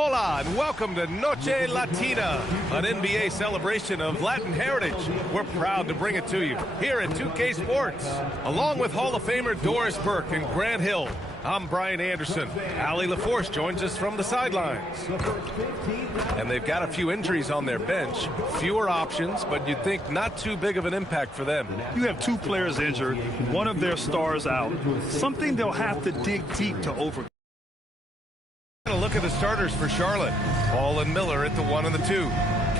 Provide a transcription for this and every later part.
Hola and welcome to Noche Latina, an NBA celebration of Latin heritage. We're proud to bring it to you here at 2K Sports. Along with Hall of Famer Doris Burke and Grant Hill, I'm Brian Anderson. Allie LaForce joins us from the sidelines. And they've got a few injuries on their bench. Fewer options, but you'd think not too big of an impact for them. You have two players injured, one of their stars out. Something they'll have to dig deep to overcome. A look at the starters for Charlotte. Ball and Miller at the 1 and the 2.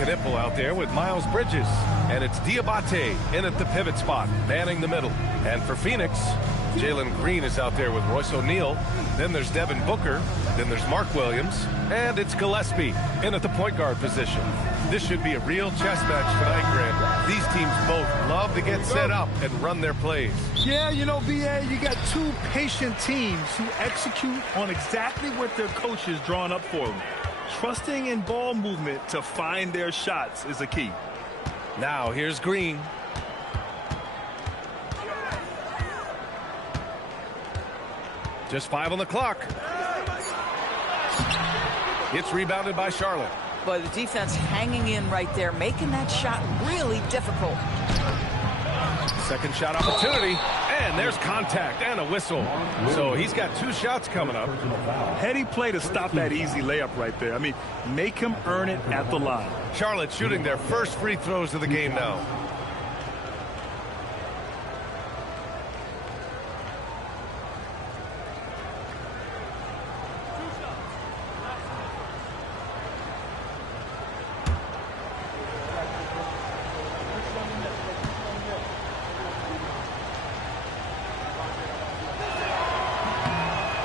Knipple out there with Miles Bridges. And it's Diabate in at the pivot spot, manning the middle. And for Phoenix, Jalen Green is out there with Royce O'Neal. Then there's Devin Booker. Then there's Mark Williams. And it's Gillespie in at the point guard position. This should be a real chess match tonight, Grant. These teams both love to get set up and run their plays. Yeah, you know, B.A., you got two patient teams who execute on exactly what their coach is drawing up for them. Trusting in ball movement to find their shots is the key. Now, here's Green. Just 5 on the clock. It's rebounded by Charlotte. But the defense hanging in right there, making that shot really difficult. Second shot opportunity, and there's contact and a whistle. So he's got 2 shots coming up. Heady play to stop that easy layup right there. I mean, make him earn it at the line. Charlotte shooting their first free throws of the game now.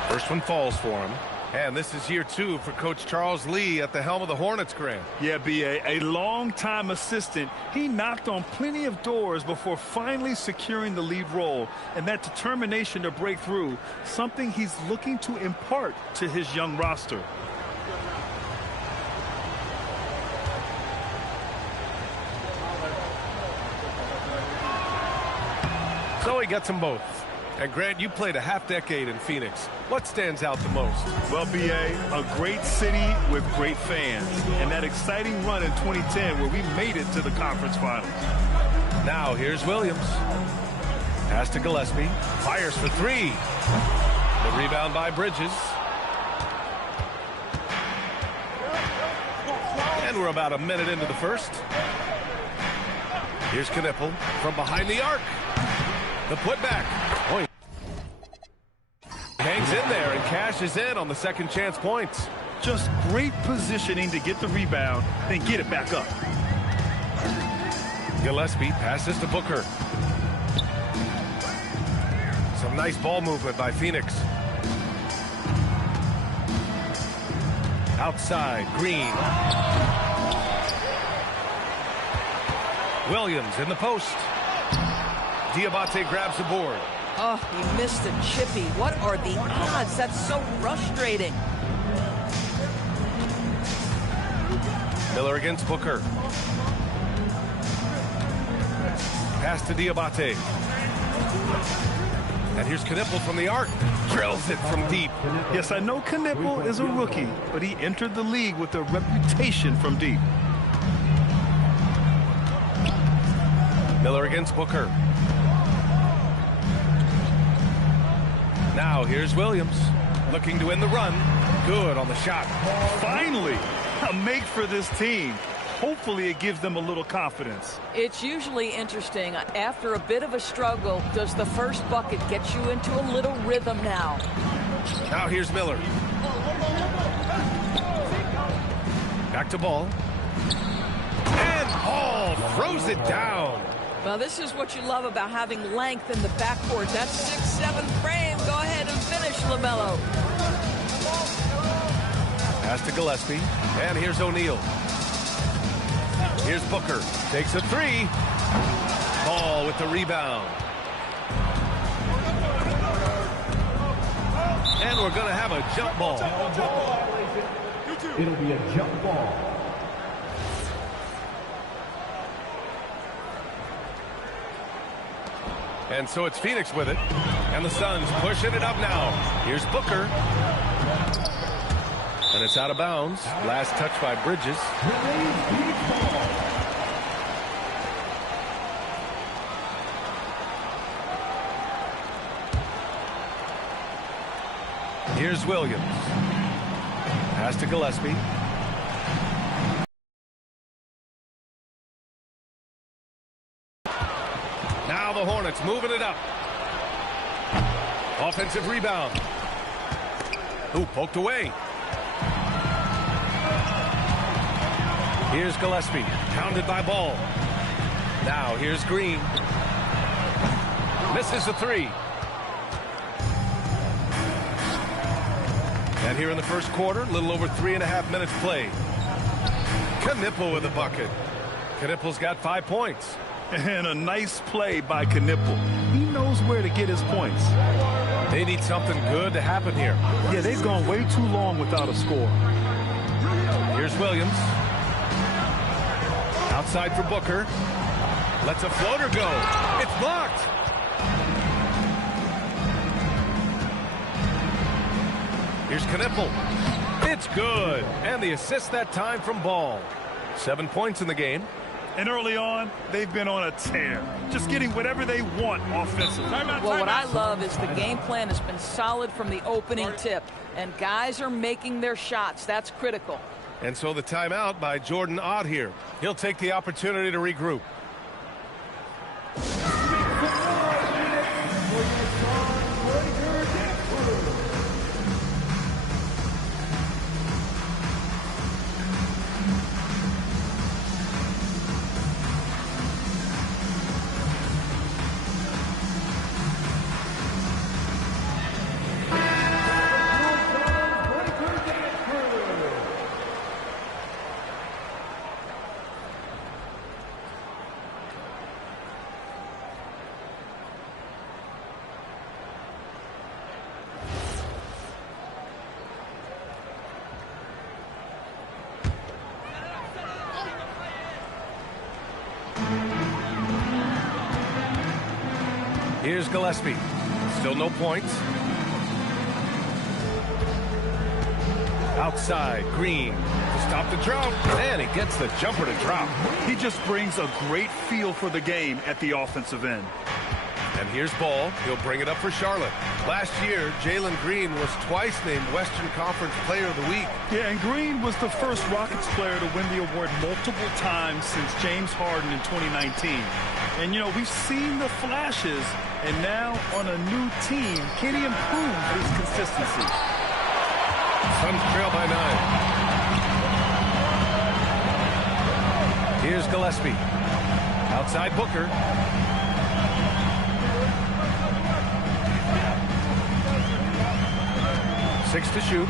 First one falls for him. And this is year 2 for Coach Charles Lee at the helm of the Hornets, Grant. Yeah, B.A., a long-time assistant. He knocked on plenty of doors before finally securing the lead role. And that determination to break through, something he's looking to impart to his young roster. So he gets them both. And Grant, you played a half-decade in Phoenix. What stands out the most? Well, B.A., a great city with great fans. And that exciting run in 2010 where we made it to the conference finals. Now, here's Williams. Pass to Gillespie. Fires for 3. The rebound by Bridges. And we're about a minute into the first. Here's Knipple from behind the arc. The putback. Point. Hangs in there and cashes in on the second chance points. Just great positioning to get the rebound, then get it back up. Gillespie passes to Booker. Some nice ball movement by Phoenix. Outside, Green. Williams in the post. Diabate grabs the board. Oh, he missed a chippy. What are the odds? That's so frustrating. Miller against Booker. Pass to Diabate. And here's Knipple from the arc. Drills it from deep. Yes, I know Knipple is a rookie, but he entered the league with a reputation from deep. Miller against Booker. Now here's Williams, looking to win the run. Good on the shot. Finally, a make for this team. Hopefully it gives them a little confidence. It's usually interesting. After a bit of a struggle, does the first bucket get you into a little rhythm now? Now here's Miller. Back to Ball. And Ball throws it down. Well, this is what you love about having length in the backcourt. That 6'7" frame. Go ahead and finish, LaMelo. Pass to Gillespie. And here's O'Neal. Here's Booker. Takes a 3. Ball with the rebound. And we're going to have a jump ball. It'll be a jump ball. And so it's Phoenix with it. And the Suns pushing it up now. Here's Booker. And it's out of bounds. Last touch by Bridges. Here's Williams. Pass to Gillespie. Now the Hornets moving it up. Offensive rebound. Ooh, poked away. Here's Gillespie, pounded by Ball. Now here's Green. Misses the three. And here in the first quarter, a little over 3.5 minutes played. Knipple with a bucket. Knipple's got 5 points. And a nice play by Knipple. He knows where to get his points. They need something good to happen here. Yeah, they've gone way too long without a score. Here's Williams. Outside for Booker. Lets a floater go. It's blocked. Here's Knipple. It's good. And the assist that time from Ball. 7 points in the game. And early on, they've been on a tear. Just getting whatever they want offensively. Well, what I love is the game plan has been solid from the opening tip. And guys are making their shots. That's critical. And so the timeout by Jordan Ott here. He'll take the opportunity to regroup. Here's Gillespie. Still no points. Outside, Green to stop the drought. And he gets the jumper to drop. He just brings a great feel for the game at the offensive end. And here's Ball. He'll bring it up for Charlotte. Last year, Jalen Green was twice named Western Conference Player of the Week. Yeah, and Green was the first Rockets player to win the award multiple times since James Harden in 2019. And, you know, we've seen the flashes, and now on a new team, can he improve his consistency? Suns trail by 9. Here's Gillespie. Outside Booker. Six to shoot.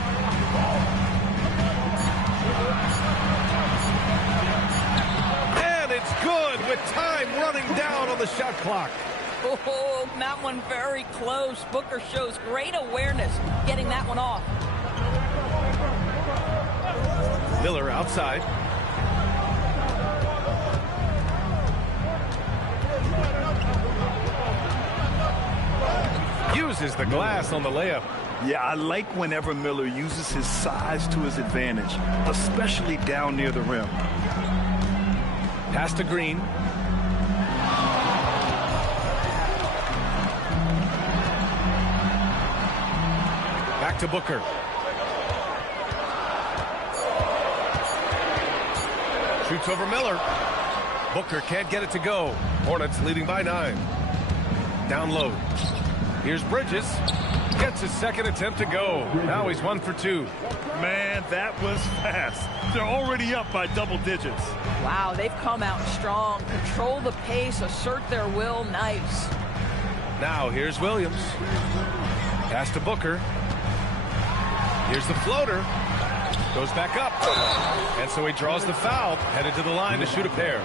And it's good with time running down on the shot clock. Oh, that one very close. Booker shows great awareness getting that one off. Miller outside. Uses the glass on the layup. Yeah, I like whenever Miller uses his size to his advantage, especially down near the rim. Pass to Green. Back to Booker. Shoots over Miller. Booker can't get it to go. Hornets leading by 9. Down low. Here's Bridges. Gets his second attempt to go. Now he's 1 for 2. Man, that was fast. They're already up by double digits. Wow, they've come out strong. Control the pace, assert their will. Nice. Now here's Williams. Pass to Booker. Here's the floater. Goes back up. And so he draws the foul. Headed to the line to shoot a pair.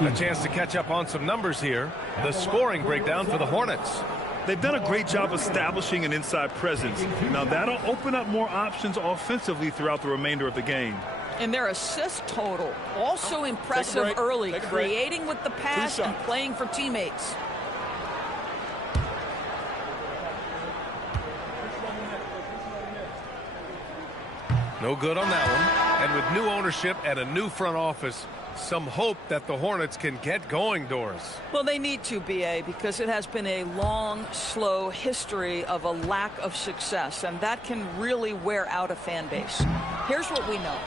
A chance to catch up on some numbers here. The scoring breakdown for the Hornets. They've done a great job establishing an inside presence. Now that'll open up more options offensively throughout the remainder of the game. And their assist total, also impressive early, creating with the pass and playing for teammates. No good on that one. And with new ownership and a new front office, some hope that the Hornets can get going, Doris. Well, they need to, B.A., because it has been a long, slow history of a lack of success, and that can really wear out a fan base. Here's what we know.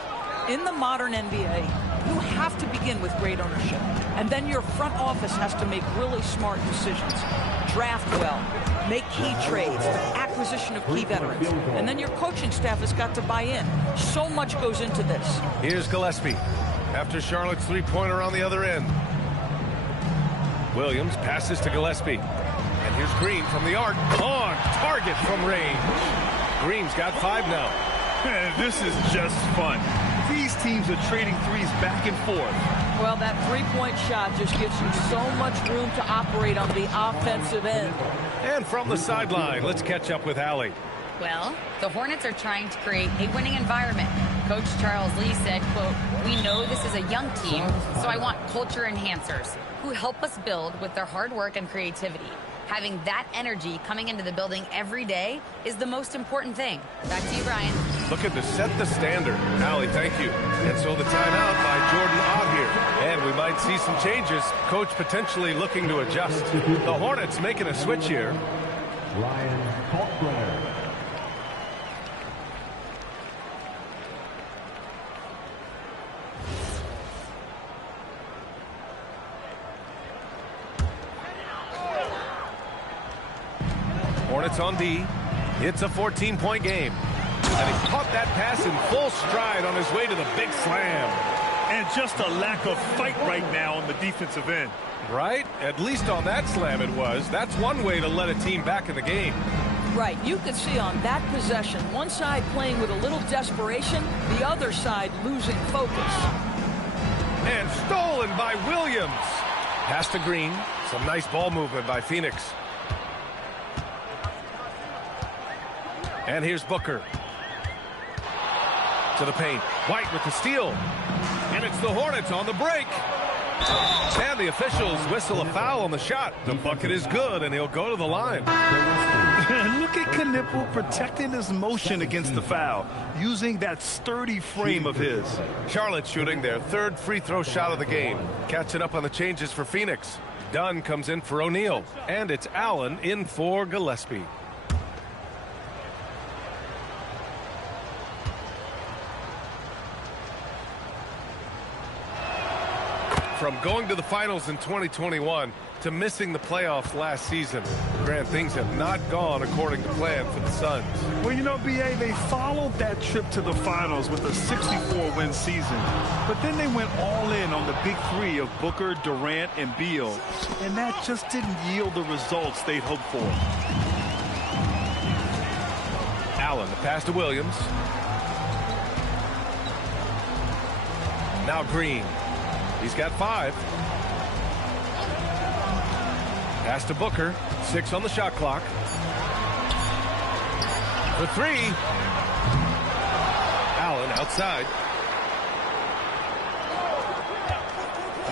In the modern NBA, you have to begin with great ownership, and then your front office has to make really smart decisions. Draft well, make key trades, acquisition of key veterans, and then your coaching staff has got to buy in. So much goes into this. Here's Gillespie after Charlotte's three-pointer on the other end. Williams passes to Gillespie. And here's Green from the arc. On target from range. Green's got 5 now. This is just fun. These teams are trading threes back and forth. Well, that three-point shot just gives you so much room to operate on the offensive end. And from the sideline, let's catch up with Allie. Well, the Hornets are trying to create a winning environment. Coach Charles Lee said, quote, "We know this is a young team, so I want culture enhancers who help us build with their hard work and creativity. Having that energy coming into the building every day is the most important thing." Back to you, Brian. Looking to set the standard. Allie, thank you. And so the timeout by Jordan Ott here. And we might see some changes. Coach potentially looking to adjust. The Hornets making a switch here. Ryan Kalkbrenner. Hornets on D. It's a 14-point game. And he caught that pass in full stride on his way to the big slam. And just a lack of fight right now on the defensive end. Right? At least on that slam it was. That's one way to let a team back in the game. Right. You could see on that possession, one side playing with a little desperation, the other side losing focus. And stolen by Williams. Pass to Green. Some nice ball movement by Phoenix. And here's Booker. To the paint. White with the steal. And it's the Hornets on the break. And the officials whistle a foul on the shot. The bucket is good, and he'll go to the line. Look at Knipple protecting his motion against the foul, using that sturdy frame of his. Charlotte shooting their 3rd free throw shot of the game. Catching up on the changes for Phoenix. Dunn comes in for O'Neal. And it's Allen in for Gillespie. From going to the finals in 2021 to missing the playoffs last season, Grant, things have not gone according to plan for the Suns. Well, you know, B.A., they followed that trip to the finals with a 64-win season. But then they went all in on the big three of Booker, Durant, and Beal. And that just didn't yield the results they'd hoped for. Allen, the pass to Williams. Now Green. He's got 5. Pass to Booker. 6 on the shot clock. For 3. Allen outside.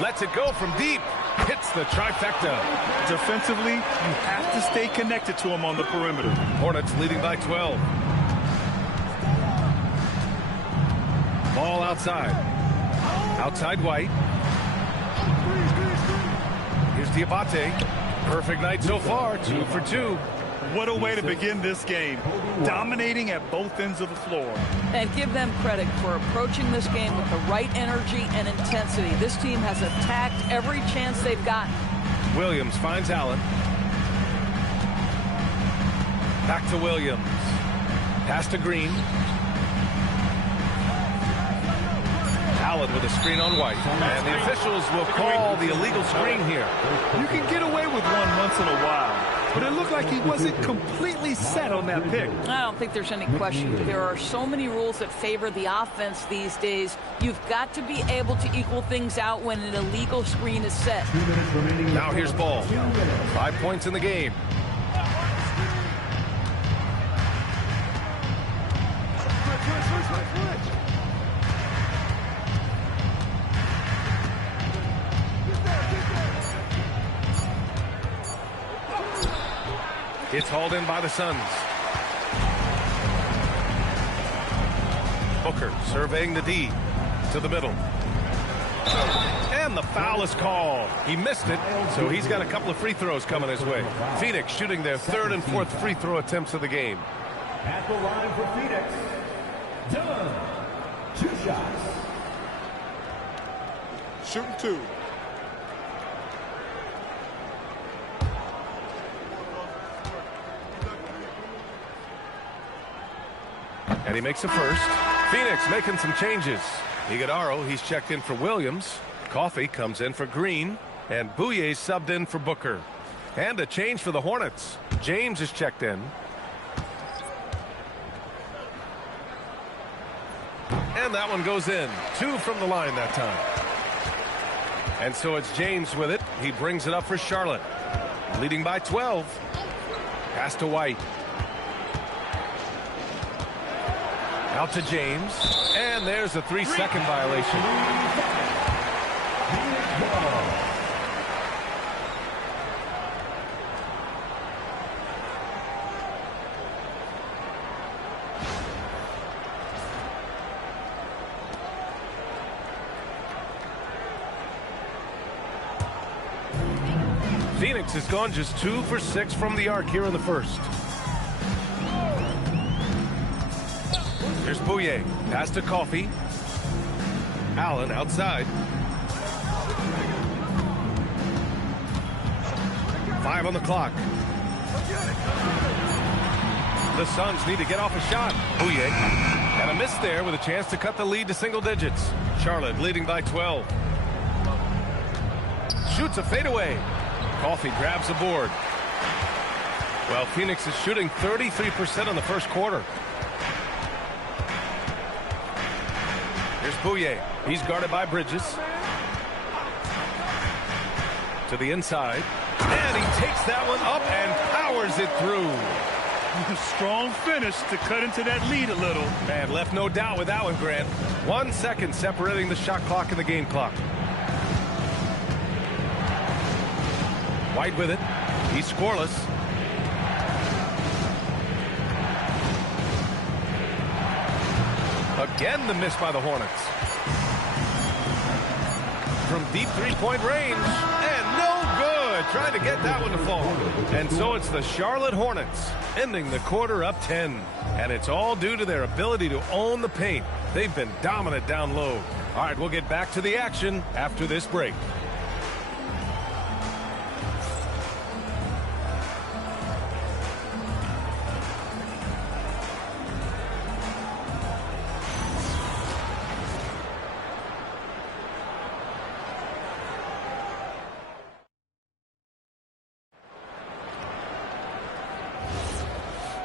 Lets it go from deep. Hits the trifecta. Defensively, you have to stay connected to him on the perimeter. Hornets leading by 12. Ball outside. Outside White. Here's Diabate. Perfect night so far. 2 for 2. What a way to begin this game. Dominating at both ends of the floor. And give them credit for approaching this game with the right energy and intensity. This team has attacked every chance they've gotten. Williams finds Allen. Back to Williams. Pass to Green. Allen with a screen on White. And the officials will call the illegal screen here. You can get away with one once in a while, but it looked like he wasn't completely set on that pick. I don't think there's any question. There are so many rules that favor the offense these days. You've got to be able to equal things out when an illegal screen is set. Now here's Ball. 5 points in the game. It's hauled in by the Suns. Booker. Booker surveying the D to the middle. And the foul is called. He missed it, so he's got a couple of free throws coming his way. Phoenix shooting their third and fourth free throw attempts of the game. At the line for Phoenix, Dunn. 2 shots. Shooting 2. And he makes a first. Phoenix making some changes. Iguodaro, he's checked in for Williams. Coffey comes in for Green. And Bouye subbed in for Booker. And a change for the Hornets. James is checked in. And that one goes in. 2 from the line that time. And so it's James with it. He brings it up for Charlotte. Leading by 12. Pass to White. Out to James. And there's a 3-second violation. Phoenix has gone just 2 for 6 from the arc here in the first. Here's Bouye. Pass to Coffey. Allen outside. 5 on the clock. The Suns need to get off a shot. Bouye. And a miss there with a chance to cut the lead to single digits. Charlotte leading by 12. Shoots a fadeaway. Coffey grabs the board. Well, Phoenix is shooting 33% in the first quarter. Here's Bouye. He's guarded by Bridges. To the inside. And he takes that one up and powers it through. Strong finish to cut into that lead a little. Man, left no doubt with that one, Grant. 1 second separating the shot clock and the game clock. White with it. He's scoreless. Again, the miss by the Hornets. From deep three-point range. And no good. Trying to get that one to fall. And so it's the Charlotte Hornets ending the quarter up 10. And it's all due to their ability to own the paint. They've been dominant down low. All right, we'll get back to the action after this break.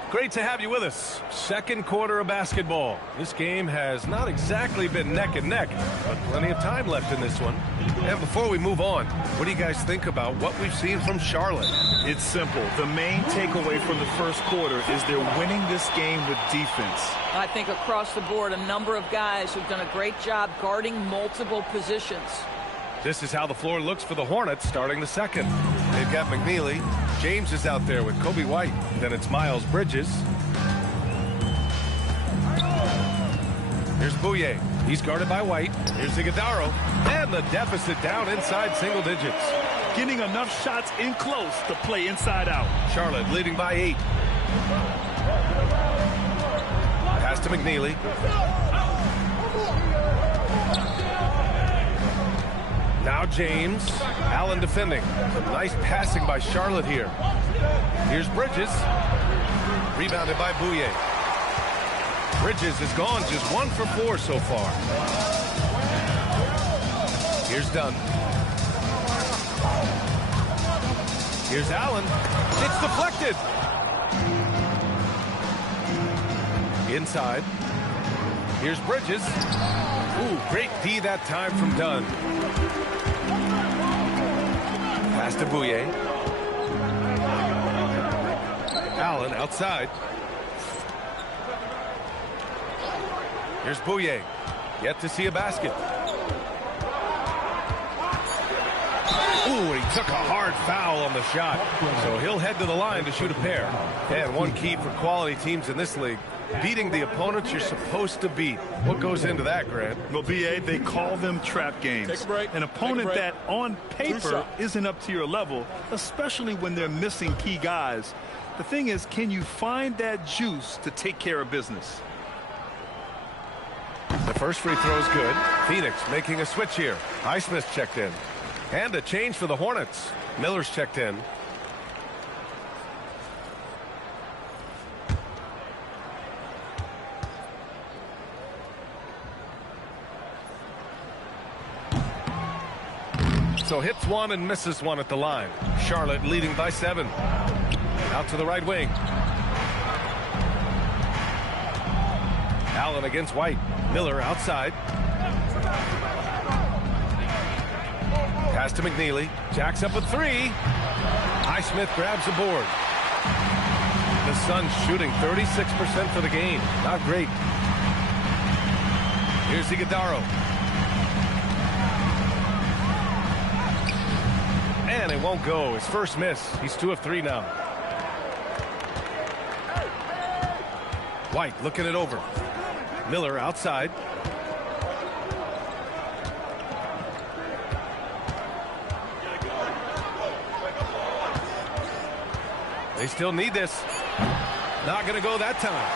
Great to have you with us. Second quarter of basketball. This game has not exactly been neck and neck, but plenty of time left in this one. And before we move on, what do you guys think about what we've seen from Charlotte? It's simple. The main takeaway from the first quarter is they're winning this game with defense. I think across the board, a number of guys who've done a great job guarding multiple positions. This is how the floor looks for the Hornets starting the second. They've got McNeely. James is out there with Kobe White. Then it's Miles Bridges. Here's Bouye. He's guarded by White. Here's Iguodaro. And the deficit down inside single digits. Getting enough shots in close to play inside out. Charlotte leading by 8. Pass to McNeely. Now James. Allen defending. Some nice passing by Charlotte here. Here's Bridges. Rebounded by Bouye. Bridges has gone just 1 for 4 so far. Here's Dunn. Here's Allen. It's deflected. Inside. Here's Bridges. Ooh, great D that time from Dunn. Pass to Bouye. Allen outside. Here's Bouye. Yet to see a basket. Ooh, he took a hard foul on the shot. So he'll head to the line to shoot a pair. And one key for quality teams in this league beating the opponents you're supposed to beat. What goes into that, Grant? Well, BA, they call them trap games. Take a break. An opponent that on paper shot. isn't up to your level, especially when they're missing key guys. The thing is, can you find that juice to take care of business? The first free throw is good. Phoenix making a switch here. Highsmith checked in. And a change for the Hornets. Miller's checked in. So hits one and misses one at the line. Charlotte leading by 7. Out to the right wing. Allen against White. Miller outside. Pass to McNeely. Jacks up a 3. Highsmith grabs the board. The Suns shooting 36% for the game. Not great. Here's Iguodala. And it won't go. His first miss. He's 2 of 3 now. White looking it over. Miller outside. They still need this. Not going to go that time.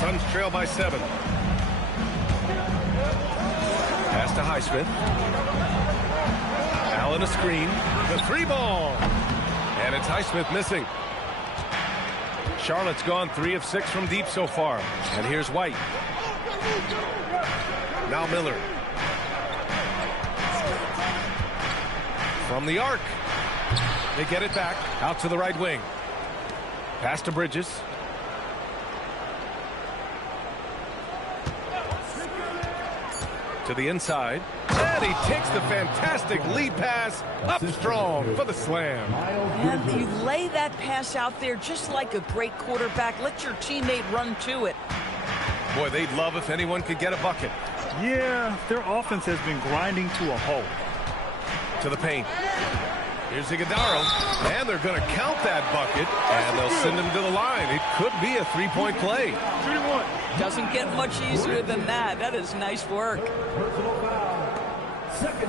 Suns trail by 7. Pass to Highsmith. Allen a screen. The 3 ball. And it's Highsmith missing. Charlotte's gone 3 of 6 from deep so far. And here's White. Now Miller. From the arc. They get it back. Out to the right wing. Pass to Bridges. To the inside. And he takes the fantastic lead pass up strong for the slam. And you lay that pass out there just like a great quarterback. Let your teammate run to it. Boy, they'd love if anyone could get a bucket. Yeah, their offense has been grinding to a halt. To the paint. Here's Iguodala. And they're going to count that bucket. And they'll send him to the line. It could be a 3-point play. 3-1. Doesn't get much easier than that. That is nice work.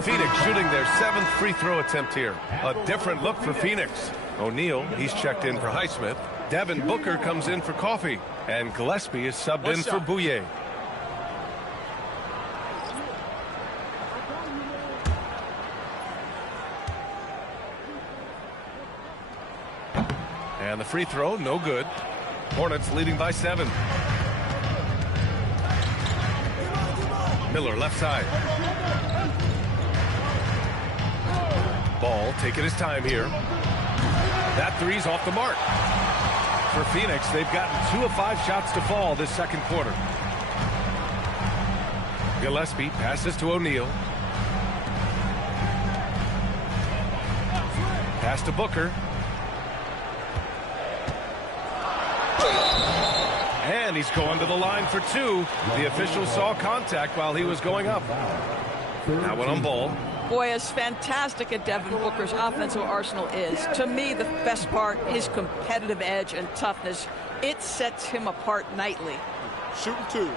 Phoenix shooting their 7th free throw attempt here. A different look for Phoenix. O'Neal, he's checked in for Highsmith. Devin Booker comes in for Coffee. And Gillespie is subbed in for Bouye. And the free throw, no good. Hornets leading by 7. Miller left side. Ball taking his time here. That 3's off the mark. For Phoenix, they've gotten 2 of 5 shots to fall this second quarter. Gillespie passes to O'Neal. Pass to Booker. And he's going to the line for 2. The official saw contact while he was going up. Now one on ball. Boy, as fantastic as Devin Booker's offensive arsenal is, to me the best part, his competitive edge and toughness. It sets him apart nightly. Shooting 2.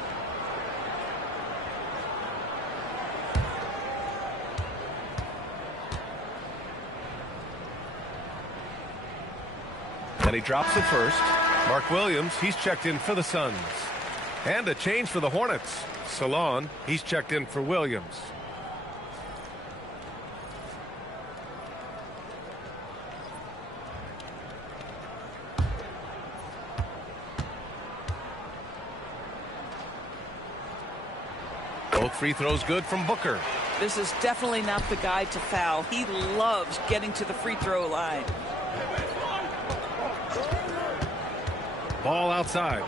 And he drops it first. Mark Williams, he's checked in for the Suns. And a change for the Hornets. Salon, he's checked in for Williams. Both free throws good from Booker. This is definitely not the guy to foul. He loves getting to the free throw line. Ball outside.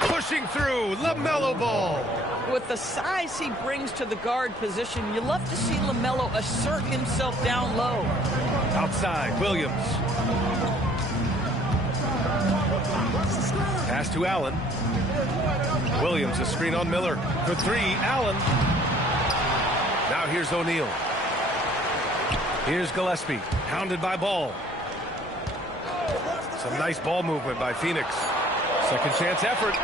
Pushing through, LaMelo Ball. With the size he brings to the guard position, you love to see LaMelo assert himself down low. Outside, Williams. Pass to Allen. Williams, a screen on Miller. For 3, Allen. Now here's O'Neal. Here's Gillespie, hounded by Ball. Some nice ball movement by Phoenix. Second chance effort.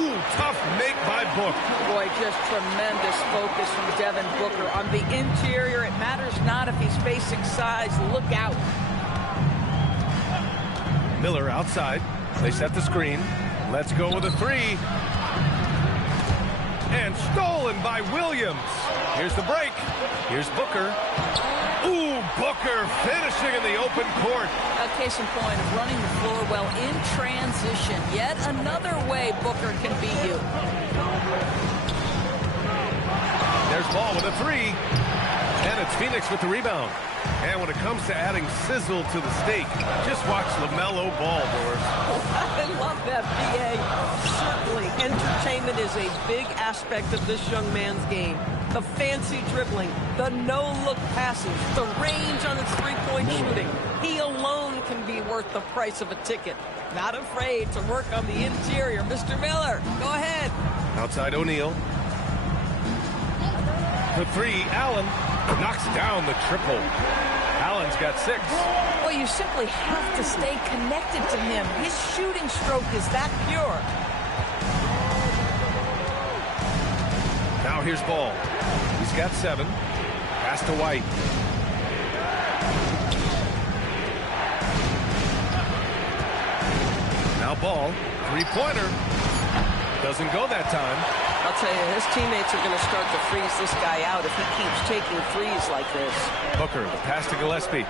Ooh, tough make by Book. Boy, just tremendous focus from Devin Booker. On the interior, it matters not if he's facing size. Look out. Miller outside. They set the screen. Let's go with a three. And stolen by Williams. Here's the break. Here's Booker. Ooh, Booker finishing in the open court. A case in point of running the floor well in transition. Yet another way Booker can beat you. There's Ball with a three. And it's Phoenix with the rebound. And when it comes to adding sizzle to the steak, just watch LaMelo Ball, Doris. I love that, B.A. Certainly, entertainment is a big aspect of this young man's game. The fancy dribbling, the no-look passes, the range on his three-point shooting. He alone can be worth the price of a ticket. Not afraid to work on the interior. Mr. Miller, go ahead. Outside O'Neal. The three, Allen knocks down the triple. Allen's got 6. Well, you simply have to stay connected to him. His shooting stroke is that pure. Now here's Ball. He's got 7. Pass to White. Now Ball. Three-pointer. Doesn't go that time. I'll tell you, his teammates are going to start to freeze this guy out if he keeps taking threes like this. Booker, the pass to Gillespie.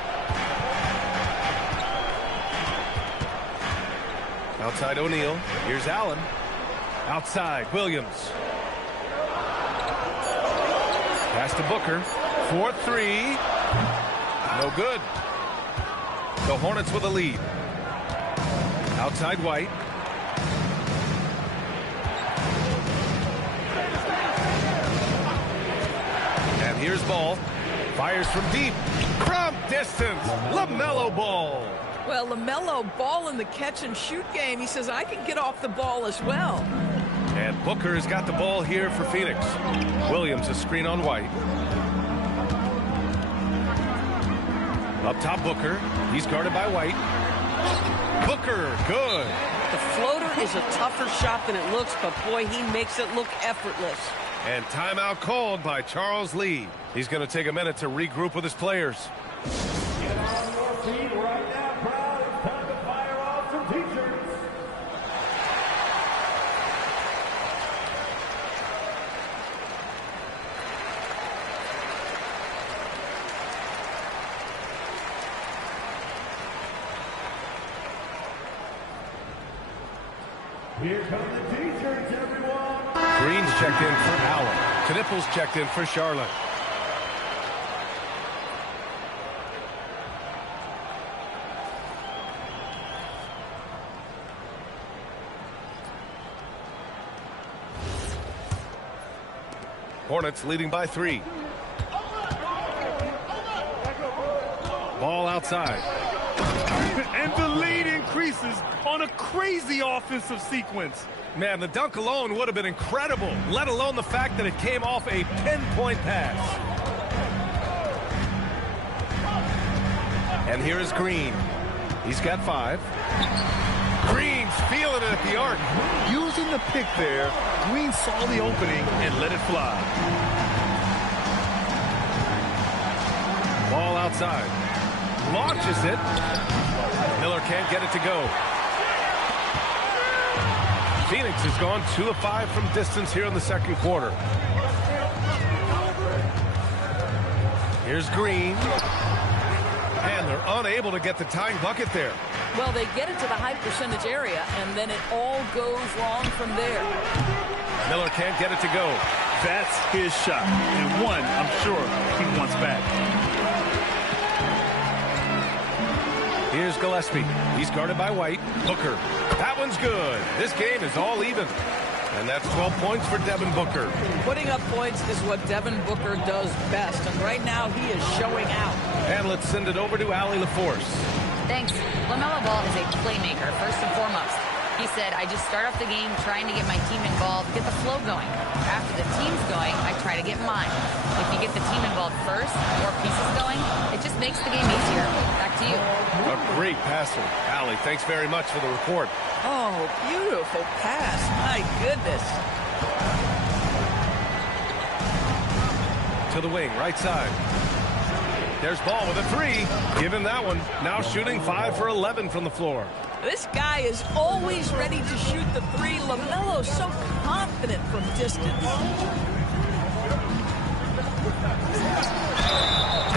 Outside O'Neal. Here's Allen. Outside Williams. Pass to Booker. 4-3. No good. The Hornets with a lead. Outside White. And here's Ball. Fires from deep. From distance. LaMelo Ball. Well, LaMelo Ball in the catch-and-shoot game. He says, I can get off the ball as well. And Booker has got the ball here for Phoenix. Williams a screen on White. Up top Booker. He's guarded by White. Booker, good. The floater is a tougher shot than it looks, but boy, he makes it look effortless. And timeout called by Charles Lee. He's going to take a minute to regroup with his players. Get on your feet right now, crowd. It's time to fire off some t-shirts. Here come the t-shirts, everyone. Green's checked in for Allen. Knipples checked in for Charlotte. Hornets leading by 3. Ball outside. And the lead increases on a crazy offensive sequence. Man, the dunk alone would have been incredible, let alone the fact that it came off a pinpoint pass. And here is Green. He's got 5. Green's feeling it at the arc. Using the pick there, Green saw the opening and let it fly. Ball outside. Launches it. Miller can't get it to go. Phoenix has gone 2 of 5 from distance here in the second quarter. Here's Green. And they're unable to get the tying bucket there. Well, they get it to the high percentage area, and then it all goes wrong from there. Miller can't get it to go. That's his shot, and one I'm sure he wants back. Here's Gillespie. He's guarded by White. Booker. That one's good. This game is all even. And that's 12 points for Devin Booker. Putting up points is what Devin Booker does best, and right now he is showing out. And let's send it over to Allie LaForce. Thanks. LaMelo Ball is a playmaker, first and foremost. He said, I just start off the game trying to get my team involved, get the flow going. After the team's going, I try to get mine. If you get the team involved first, more pieces going, it just makes the game easier. Back to you. A great passer. Allie, thanks very much for the report. Oh, beautiful pass. My goodness. To the wing, right side. There's Ball with a three. Give him that one. Now shooting 5 for 11 from the floor. This guy is always ready to shoot the three. LaMelo's so confident from distance.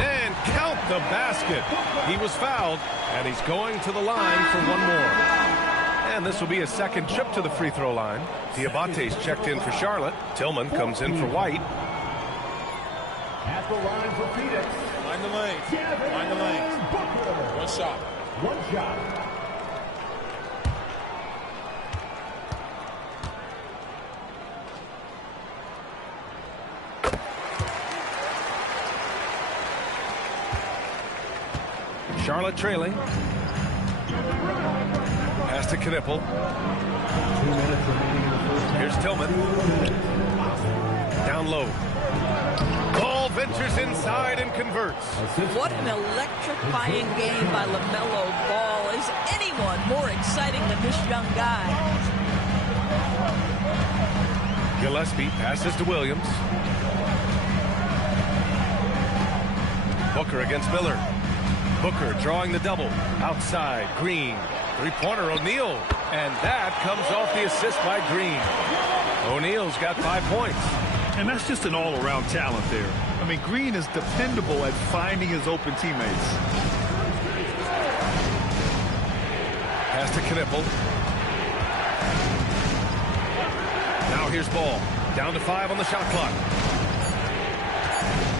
And count the basket. He was fouled, and he's going to the line for one more. And this will be his second trip to the free throw line. Diabate's checked in for Charlotte. Tillman comes in for White. At the line for Phoenix. Find the lane. Find the lane. One shot. One shot. Charlotte trailing. Pass to Knipple. 2 minutes remaining in the first half. Here's Tillman. Down low. Ball ventures inside and converts. What an electrifying game by LaMelo Ball. Is anyone more exciting than this young guy? Gillespie passes to Williams. Booker against Miller. Booker drawing the double. Outside, Green. Three-pointer, O'Neal. And that comes off the assist by Green. O'Neal's got 5 points. And that's just an all-around talent there. I mean, Green is dependable at finding his open teammates. Pass to Knipple. Now here's Ball. Down to 5 on the shot clock.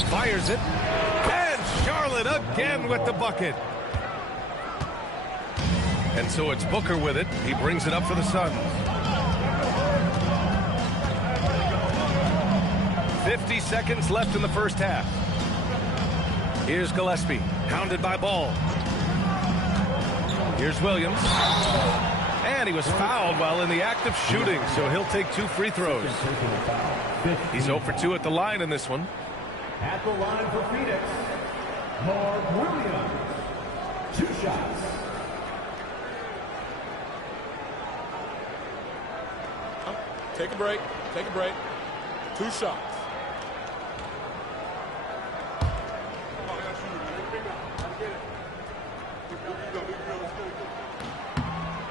Fires it. And Charlotte again with the bucket. And so it's Booker with it. He brings it up for the Suns. 50 seconds left in the first half. Here's Gillespie, hounded by Ball. Here's Williams. And he was fouled while in the act of shooting, so he'll take 2 free throws. He's 0 for 2 at the line in this one. At the line for Phoenix, Mark Williams. 2 shots. Take a break. Take a break. 2 shots.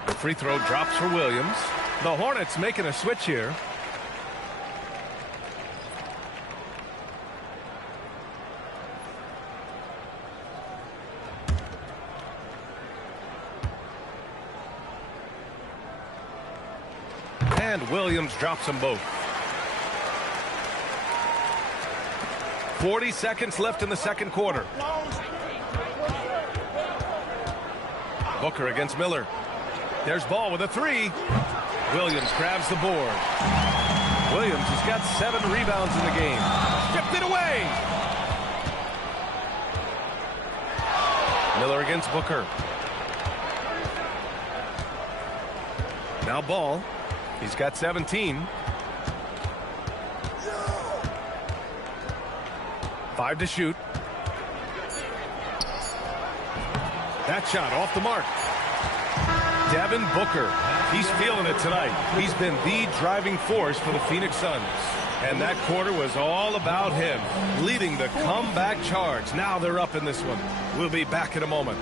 The free throw drops for Williams. The Hornets making a switch here. And Williams drops them both. 40 seconds left in the second quarter. Booker against Miller. There's Ball with a three. Williams grabs the board. Williams has got 7 rebounds in the game. Stripped it away. Miller against Booker. Now Ball. He's got 17. 5 to shoot. That shot off the mark. Devin Booker. He's feeling it tonight. He's been the driving force for the Phoenix Suns. And that quarter was all about him, leading the comeback charge. Now they're up in this one. We'll be back in a moment.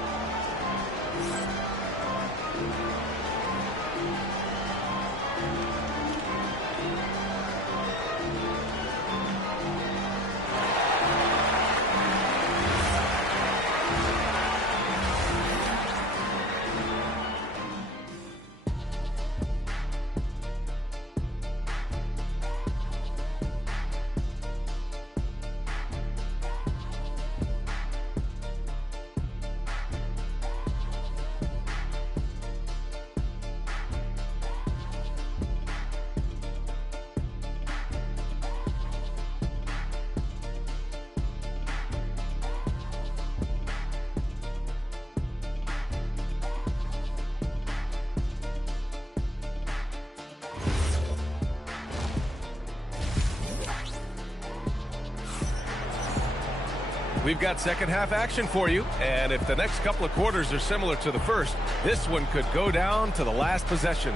We've got second half action for you, and if the next couple of quarters are similar to the first, this one could go down to the last possession.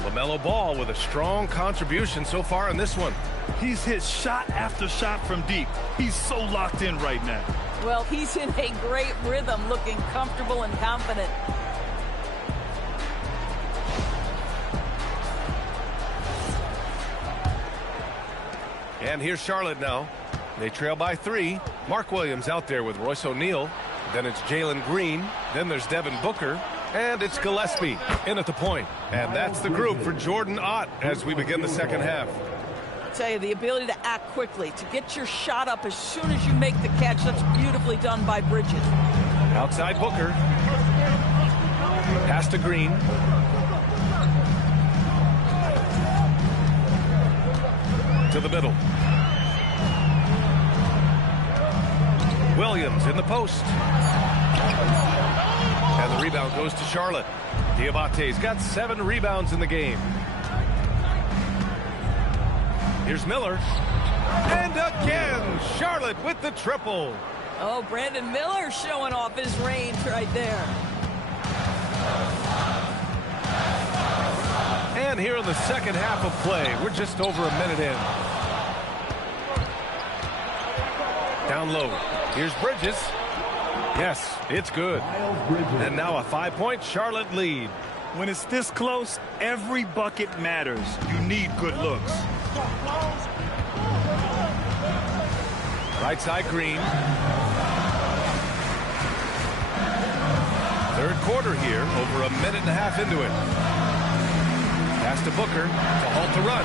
LaMelo Ball with a strong contribution so far in this one. He's hit shot after shot from deep. He's so locked in right now. Well, he's in a great rhythm, looking comfortable and confident. And here's Charlotte now. They trail by 3. Mark Williams out there with Royce O'Neal. Then it's Jalen Green. Then there's Devin Booker. And it's Gillespie in at the point. And that's the group for Jordan Ott as we begin the second half. I'll tell you, the ability to act quickly, to get your shot up as soon as you make the catch, that's beautifully done by Bridges. Outside Booker. Pass to Green. To the middle. Williams in the post. And the rebound goes to Charlotte. Diabate's got 7 rebounds in the game. Here's Miller. And again, Charlotte with the triple. Oh, Brandon Miller showing off his range right there. And here in the second half of play, we're just over a minute in. Down low. Here's Bridges. Yes, it's good. And now a 5-point Charlotte lead. When it's this close, every bucket matters. You need good looks. Right side Green. Third quarter here, over a minute and a half into it. Pass to Booker to halt the run.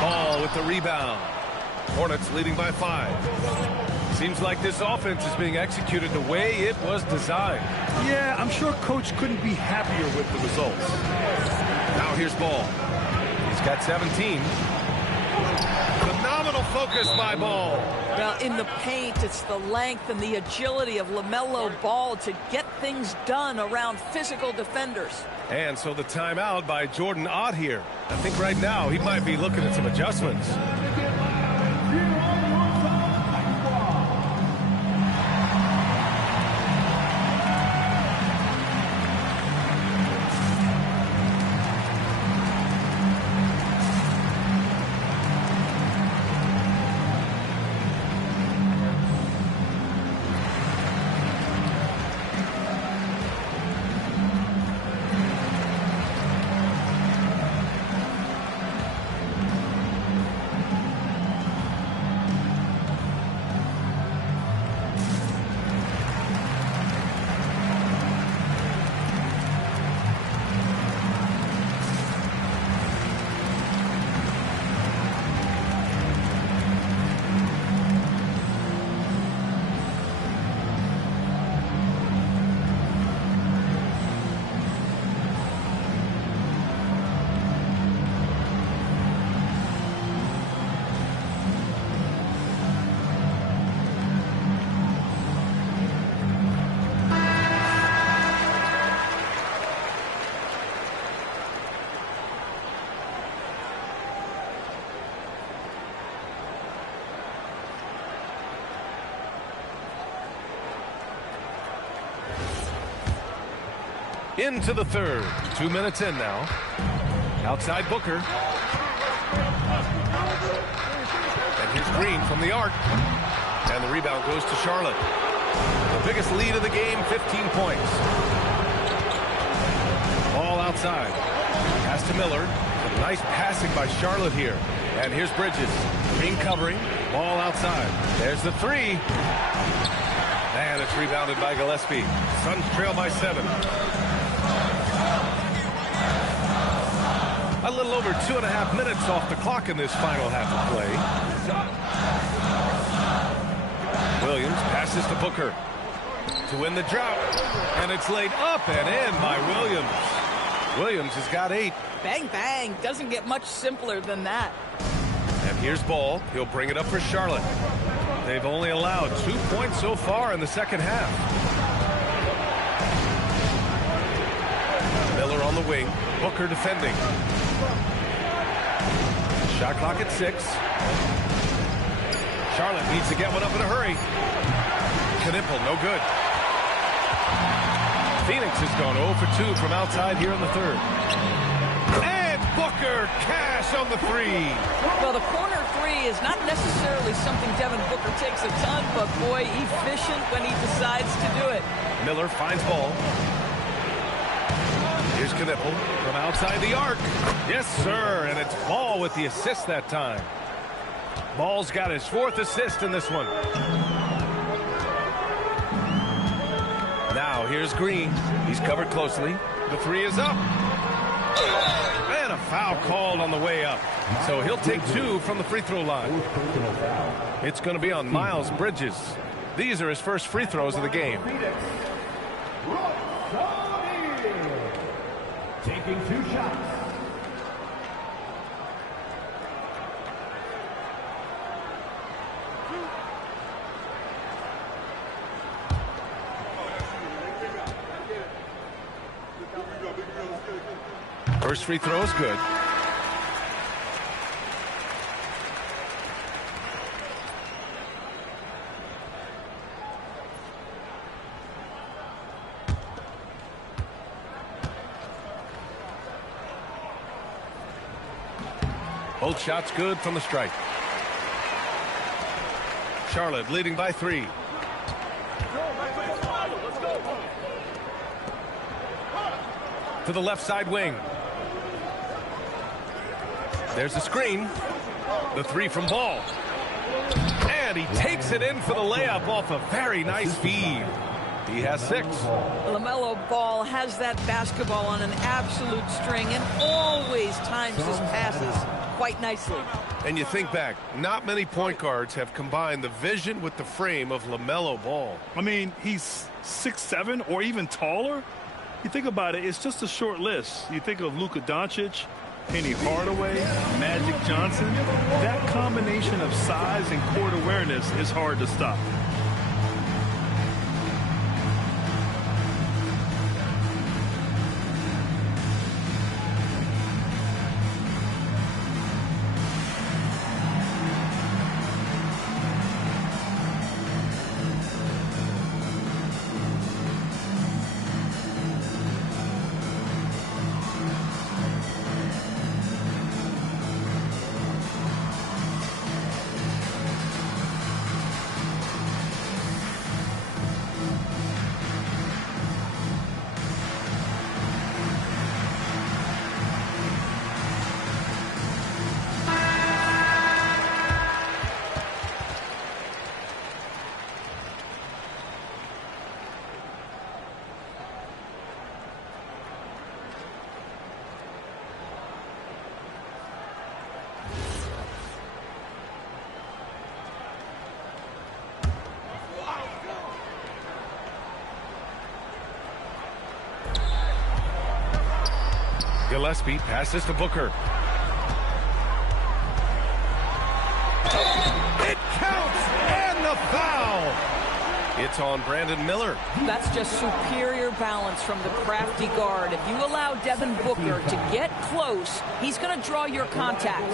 Ball with the rebound. Hornets leading by 5. Seems like this offense is being executed the way it was designed. Yeah, I'm sure Coach couldn't be happier with the results. Now here's Ball. He's got 17. Phenomenal focus by Ball. Well, in the paint, it's the length and the agility of LaMelo Ball to get things done around physical defenders. And so the timeout by Jordan Ott here. I think right now he might be looking at some adjustments. Into the third. 2 minutes in now. Outside Booker. And here's Green from the arc. And the rebound goes to Charlotte. The biggest lead of the game, 15 points. Ball outside. Pass to Miller. Nice passing by Charlotte here. And here's Bridges. Green covering. Ball outside. There's the 3. And it's rebounded by Gillespie. Suns trail by 7. A little over 2.5 minutes off the clock in this final half of play. Williams passes to Booker to win the drought. And it's laid up and in by Williams. Williams has got 8. Bang, bang. Doesn't get much simpler than that. And here's Ball. He'll bring it up for Charlotte. They've only allowed 2 points so far in the second half. Miller on the wing. Booker defending. Shot clock at 6. Charlotte needs to get one up in a hurry. Knipple, no good. Phoenix has gone 0 for 2 from outside here in the third. And Booker, cash on the three. Well, the corner three is not necessarily something Devin Booker takes a ton, but boy, efficient when he decides to do it. Miller finds Ball. Here's Knipple from outside the arc. Yes, sir, and it's Ball with the assist that time. Ball's got his 4th assist in this one. Now here's Green. He's covered closely. The three is up. And a foul called on the way up. So he'll take 2 from the free throw line. It's going to be on Miles Bridges. These are his first free throws of the game. Taking 2 shots. First free throw is good. Both shots good from the stripe. Charlotte leading by 3. To the left side wing. There's the screen. The three from Ball. And he takes it in for the layup off a very nice feed. He has 6. LaMelo Ball has that basketball on an absolute string and always times his passes quite nicely. And you think back, not many point guards have combined the vision with the frame of LaMelo Ball. I mean, he's 6'7" or even taller. You think about it, it's just a short list. You think of Luka Doncic, Penny Hardaway, Magic Johnson. That combination of size and court awareness is hard to stop. Gillespie passes to Booker. It counts, and the foul. It's on Brandon Miller. That's just superior balance from the crafty guard. If you allow Devin Booker to get close, he's going to draw your contact.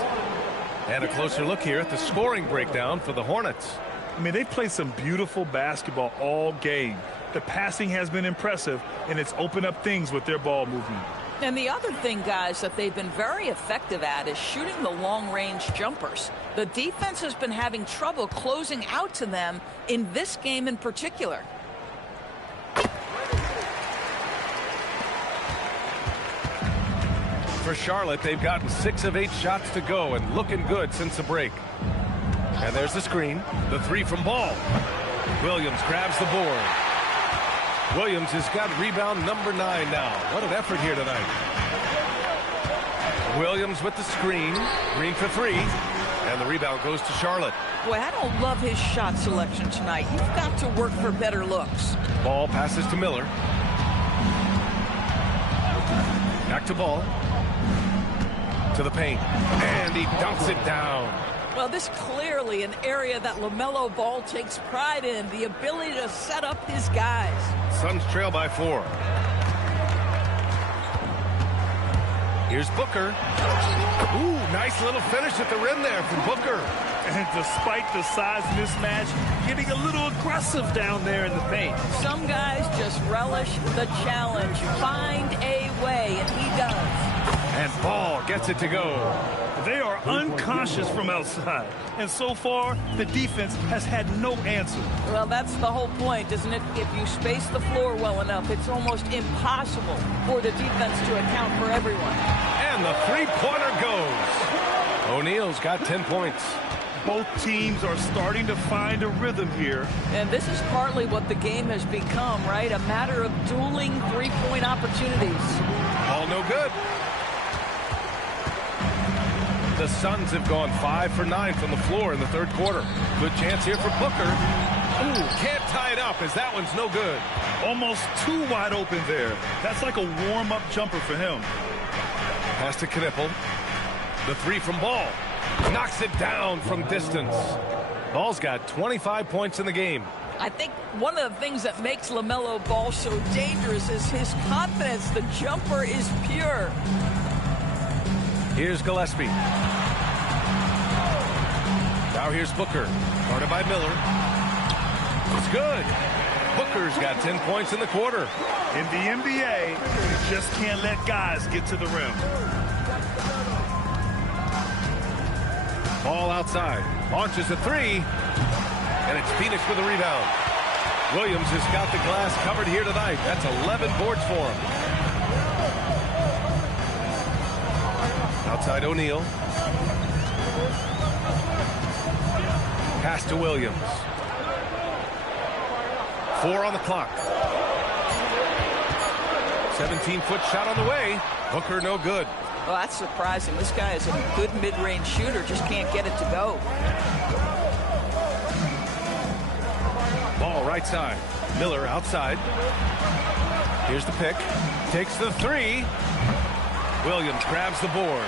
And a closer look here at the scoring breakdown for the Hornets. I mean, they've played some beautiful basketball all game. The passing has been impressive, and it's opened up things with their ball movement. And the other thing, guys, that they've been very effective at is shooting the long-range jumpers. The defense has been having trouble closing out to them in this game in particular. For Charlotte, they've gotten 6 of 8 shots to go and looking good since the break. And there's the screen. The three from Ball. Williams grabs the board. Williams has got rebound number 9 now. What an effort here tonight. Williams with the screen. Green for 3. And the rebound goes to Charlotte. Boy, I don't love his shot selection tonight. You've got to work for better looks. Ball passes to Miller. Back to Ball. To the paint. And he dunks it down. Well, this clearly an area that LaMelo Ball takes pride in, the ability to set up his guys. Suns trail by 4. Here's Booker. Ooh, nice little finish at the rim there from Booker. And despite the size mismatch, getting a little aggressive down there in the paint. Some guys just relish the challenge. Find a way, and he does. And Ball gets it to go. They are unconscious from outside. And so far, the defense has had no answer. Well, that's the whole point, isn't it? If you space the floor well enough, it's almost impossible for the defense to account for everyone. And the three-pointer goes. O'Neal's got 10 points. Both teams are starting to find a rhythm here. And this is partly what the game has become, right? A matter of dueling three-point opportunities. All no good. The Suns have gone 5 for 9 from the floor in the third quarter. Good chance here for Booker. Ooh, can't tie it up as that one's no good. Almost too wide open there. That's like a warm-up jumper for him. Pass to Knippel. The three from Ball. Knocks it down from distance. Ball's got 25 points in the game. I think one of the things that makes LaMelo Ball so dangerous is his confidence. The jumper is pure. Here's Gillespie. Now here's Booker. Guarded by Miller. It's good. Booker's got 10 points in the quarter. In the NBA, you just can't let guys get to the rim. Ball outside. Launches a three. And it's Phoenix with a rebound. Williams has got the glass covered here tonight. That's 11 boards for him. Outside O'Neal. Pass to Williams. 4 on the clock. 17-foot shot on the way. Booker no good. Well, that's surprising. This guy is a good mid-range shooter, just can't get it to go. Ball right side. Miller outside. Here's the pick. Takes the three. Williams grabs the board.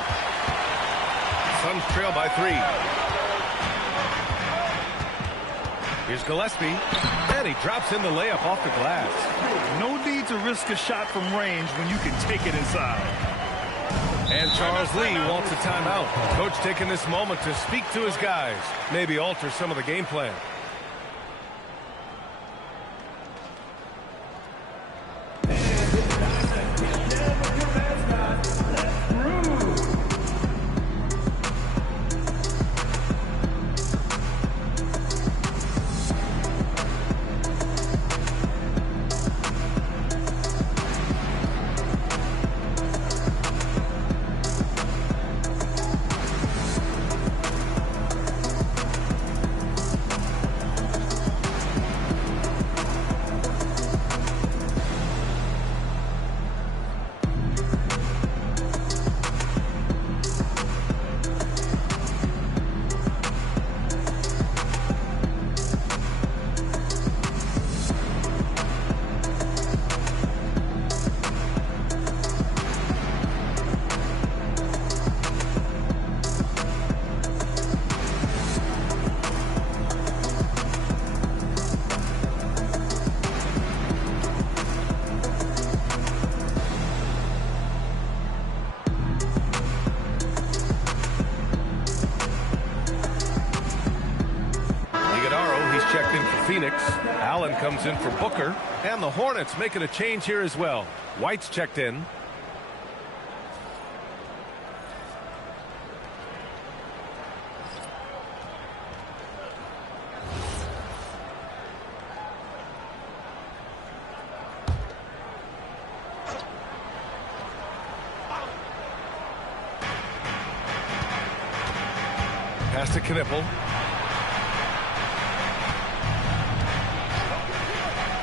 Suns trail by 3. Here's Gillespie. And he drops in the layup off the glass. No need to risk a shot from range when you can take it inside. And Charles Lee wants a timeout. Coach taking this moment to speak to his guys. Maybe alter some of the game plan. Checked in for Phoenix. Allen comes in for Booker. And the Hornets making a change here as well. White's checked in. Pass to Knippel.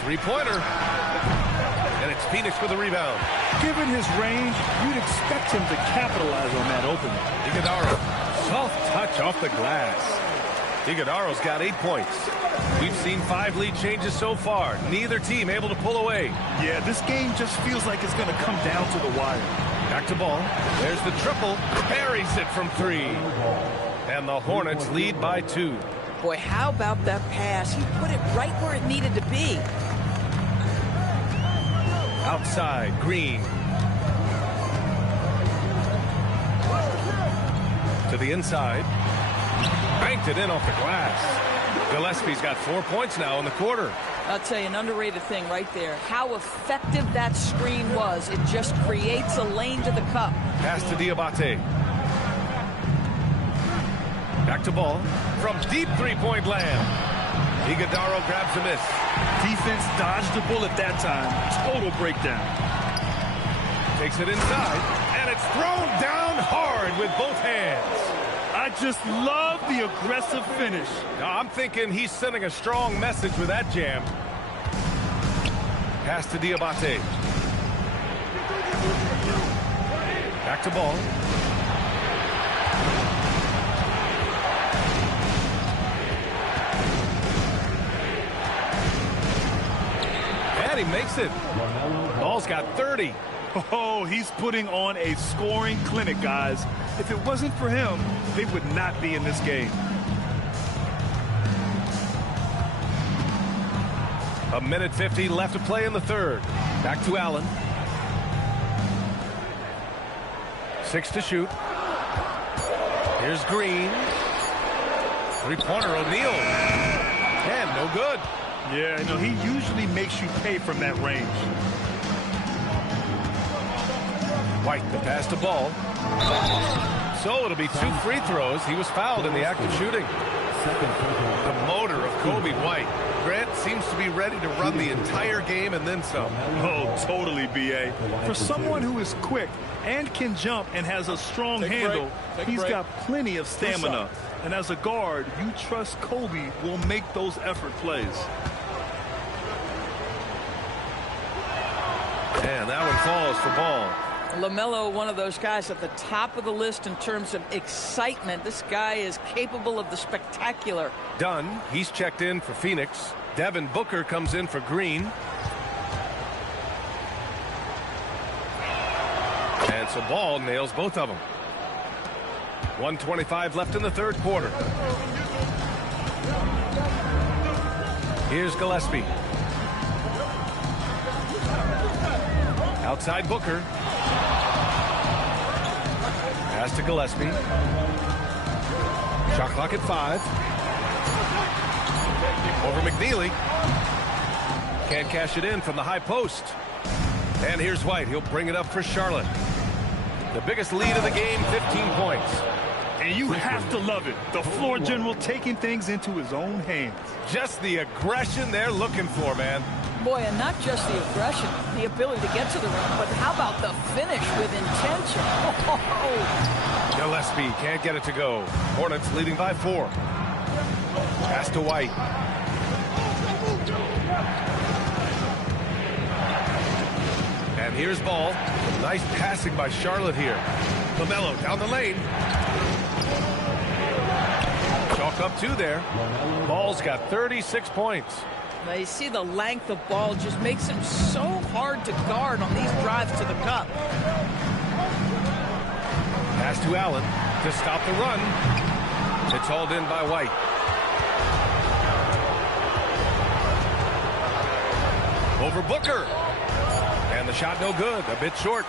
Three-pointer. And it's Phoenix with a rebound. Given his range, you'd expect him to capitalize on that opening. Iguodala, soft touch off the glass. Iguodala's got 8 points. We've seen 5 lead changes so far. Neither team able to pull away. Yeah, this game just feels like it's going to come down to the wire. Back to Ball. There's the triple. Buries it from 3. And the Hornets lead by 2. Boy, how about that pass? He put it right where it needed to be. Outside, Green. To the inside. Banked it in off the glass. Gillespie's got 4 points now in the quarter. I'll tell you an underrated thing right there. How effective that screen was. It just creates a lane to the cup. Pass to Diabate. Back to Ball. From deep three-point land. Iguodaro grabs a miss. Defense dodged the bullet that time. Total breakdown. Takes it inside, and it's thrown down hard with both hands. I just love the aggressive finish. Now, I'm thinking he's sending a strong message with that jam. Pass to Diabate. Back to Ball. And he makes it. Ball's got 30. Oh, he's putting on a scoring clinic, guys. If it wasn't for him, they would not be in this game. A minute 50 left to play in the third. Back to Allen. 6 to shoot. Here's Green. Three-pointer, O'Neal. And no good. Yeah, you know, he usually makes you pay from that range. White, the pass to Ball. So it'll be 2 free throws. He was fouled in the act of shooting. The motor of Kobe White. Grant seems to be ready to run the entire game and then some. Oh, totally, B.A. For someone who is quick and can jump and has a strong handle, he's got plenty of stamina. And as a guard, you trust Kobe will make those effort plays. And that one falls for Ball. LaMelo, one of those guys at the top of the list in terms of excitement. This guy is capable of the spectacular. Dunn, he's checked in for Phoenix. Devin Booker comes in for Green. And so Ball nails both of them. 1:25 left in the third quarter. Here's Gillespie. Outside Booker. Pass to Gillespie. Shot clock at 5. Over McNeely. Can't cash it in from the high post. And here's White. He'll bring it up for Charlotte. The biggest lead of the game, 15 points. And you have to love it. The floor general taking things into his own hands. Just the aggression they're looking for, man. Boy, and not just the aggression, the ability to get to the rim, but how about the finish with intention? Oh. Gillespie can't get it to go. Hornets leading by 4. Pass to White. And here's Ball. Nice passing by Charlotte here. LaMelo down the lane. Chalk up 2 there. Ball's got 36 points. Now you see the length of Ball just makes him so hard to guard on these drives to the cup. Pass to Allen to stop the run. It's hauled in by White. Over Booker. And the shot no good, a bit short.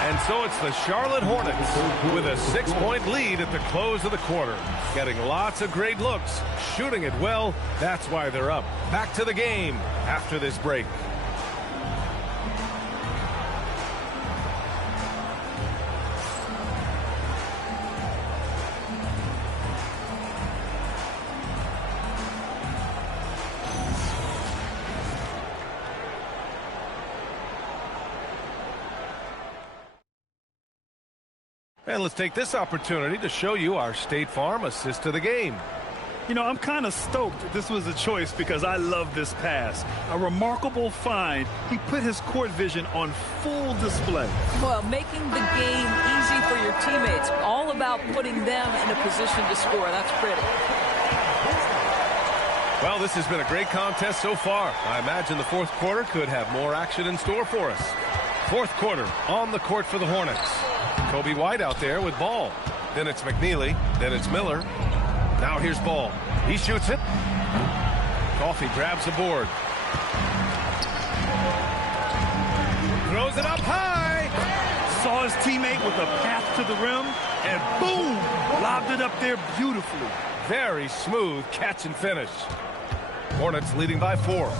And so it's the Charlotte Hornets with a 6-point lead at the close of the quarter. Getting lots of great looks, shooting it well. That's why they're up. Back to the game after this break. And let's take this opportunity to show you our State Farm assist to the game. You know, I'm kind of stoked this was a choice because I love this pass. A remarkable find. He put his court vision on full display. Well, making the game easy for your teammates. All about putting them in a position to score. That's pretty. Well, this has been a great contest so far. I imagine the fourth quarter could have more action in store for us. Fourth quarter on the court for the Hornets. Kobe White out there with Ball. Then it's McNeely. Then it's Miller. Now here's Ball. He shoots it. Coffey grabs the board. Throws it up high. Saw his teammate with a path to the rim, and boom, lobbed it up there beautifully. Very smooth catch and finish. Hornets leading by 4.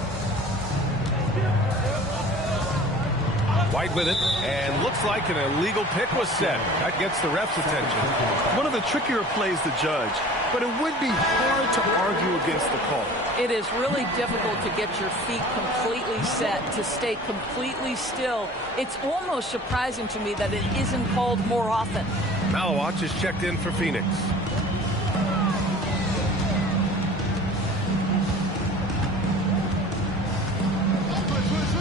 White with it, and looks like an illegal pick was set. That gets the ref's attention. One of the trickier plays to judge, but it would be hard to argue against the call. It is really difficult to get your feet completely set, to stay completely still. It's almost surprising to me that it isn't called more often. Malawach is checked in for Phoenix.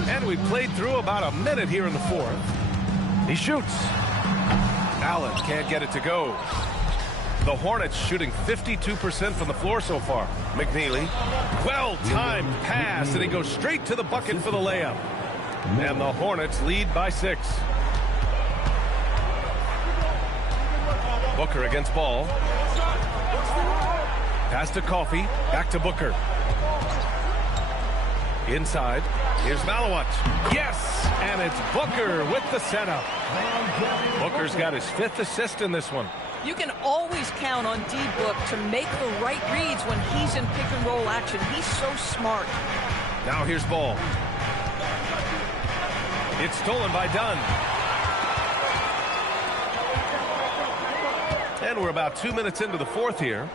And we played through about a minute here in the 4th. He shoots. Allen can't get it to go. The Hornets shooting 52% from the floor so far. McNeely, well-timed pass, and he goes straight to the bucket for the layup. And the Hornets lead by 6. Booker against Ball. Pass to Coffey, back to Booker. Inside, here's Malawach. Yes, and it's Booker with the setup. Booker's got his 5th assist in this one. You can always count on D-Book to make the right reads when he's in pick-and-roll action. He's so smart. Now here's Ball. It's stolen by Dunn. And we're about 2 minutes into the 4th here.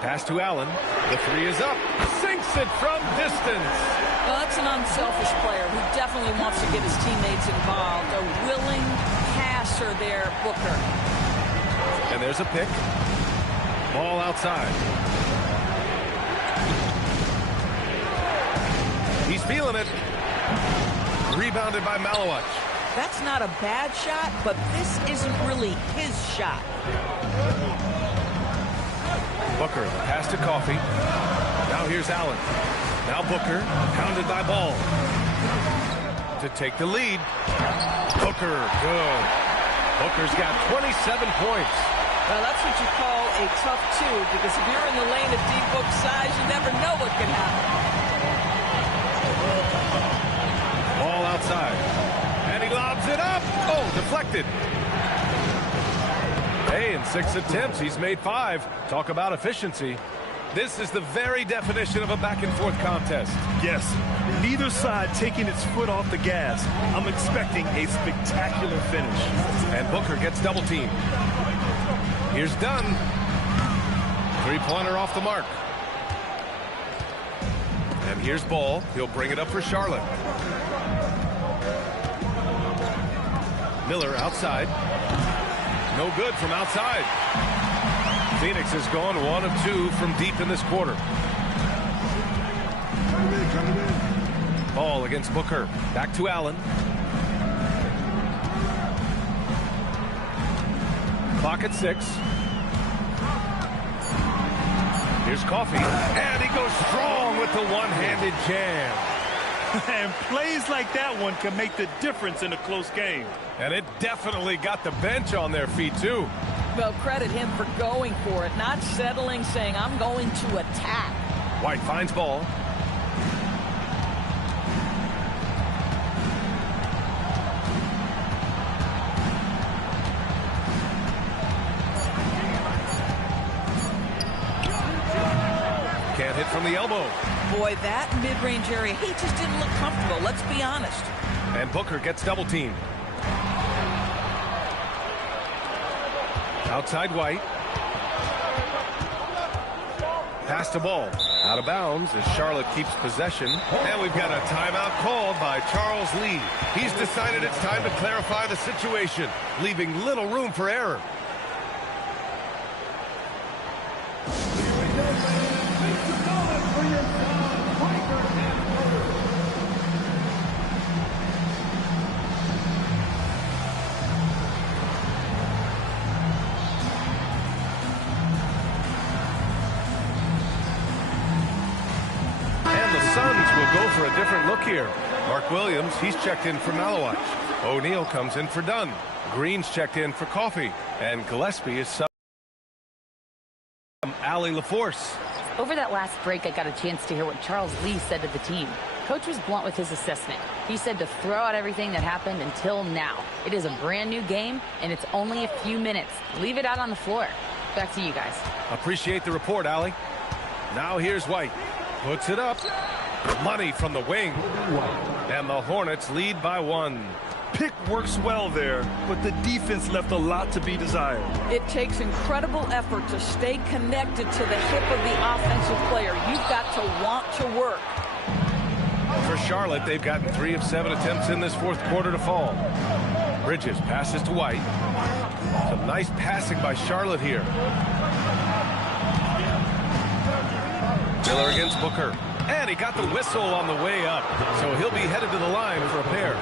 Pass to Allen. The 3 is up. Sinks it from distance. Well, that's an unselfish player who definitely wants to get his teammates involved. A willing passer there, Booker. And there's a pick. Ball outside. He's feeling it. Rebounded by Malawach. That's not a bad shot, but this isn't really his shot. Booker, pass to Coffey. Now here's Allen. Now Booker, pounded by Ball. To take the lead. Booker, good. Booker's got 27 points. Well, that's what you call a tough 2, because if you're in the lane of D-Book's size, you never know what can happen. Ball outside. And he lobs it up. Oh, deflected. Hey, in 6 attempts, he's made 5. Talk about efficiency. This is the very definition of a back-and-forth contest. Yes, neither side taking its foot off the gas. I'm expecting a spectacular finish. And Booker gets double-teamed. Here's Dunn. 3-pointer off the mark. And here's Ball. He'll bring it up for Charlotte. Miller outside. No good from outside. Phoenix has gone 1 of 2 from deep in this quarter. Ball against Booker. Back to Allen. Clock at 6. Here's Coffey. And he goes strong with the one-handed jam. And plays like that one can make the difference in a close game. And it definitely got the bench on their feet, too. Well, credit him for going for it, not settling, saying, I'm going to attack. White finds Ball. Can't hit from the elbow. Boy, that mid-range area, he just didn't look comfortable, let's be honest. And Booker gets double-teamed. Outside White. Pass to Ball. Out of bounds as Charlotte keeps possession. And we've got a timeout called by Charles Lee. He's decided it's time to clarify the situation, leaving little room for error. Go for a different look here. Mark Williams, he's checked in for Malawach. O'Neal comes in for Dunn. Green's checked in for Coffey. And Gillespie is sub. Ali LaForce. Over that last break, I got a chance to hear what Charles Lee said to the team. Coach was blunt with his assessment. He said to throw out everything that happened until now. It is a brand new game, and it's only a few minutes. Leave it out on the floor. Back to you guys. Appreciate the report, Allie. Now here's White. Puts it up. Money from the wing. And the Hornets lead by 1. Pick works well there, but the defense left a lot to be desired. It takes incredible effort to stay connected to the hip of the offensive player. You've got to want to work. For Charlotte, they've gotten 3 of 7 attempts in this fourth quarter to fall. Bridges passes to White. Some nice passing by Charlotte here. Miller against Booker. And he got the whistle on the way up. So he'll be headed to the line for a pair.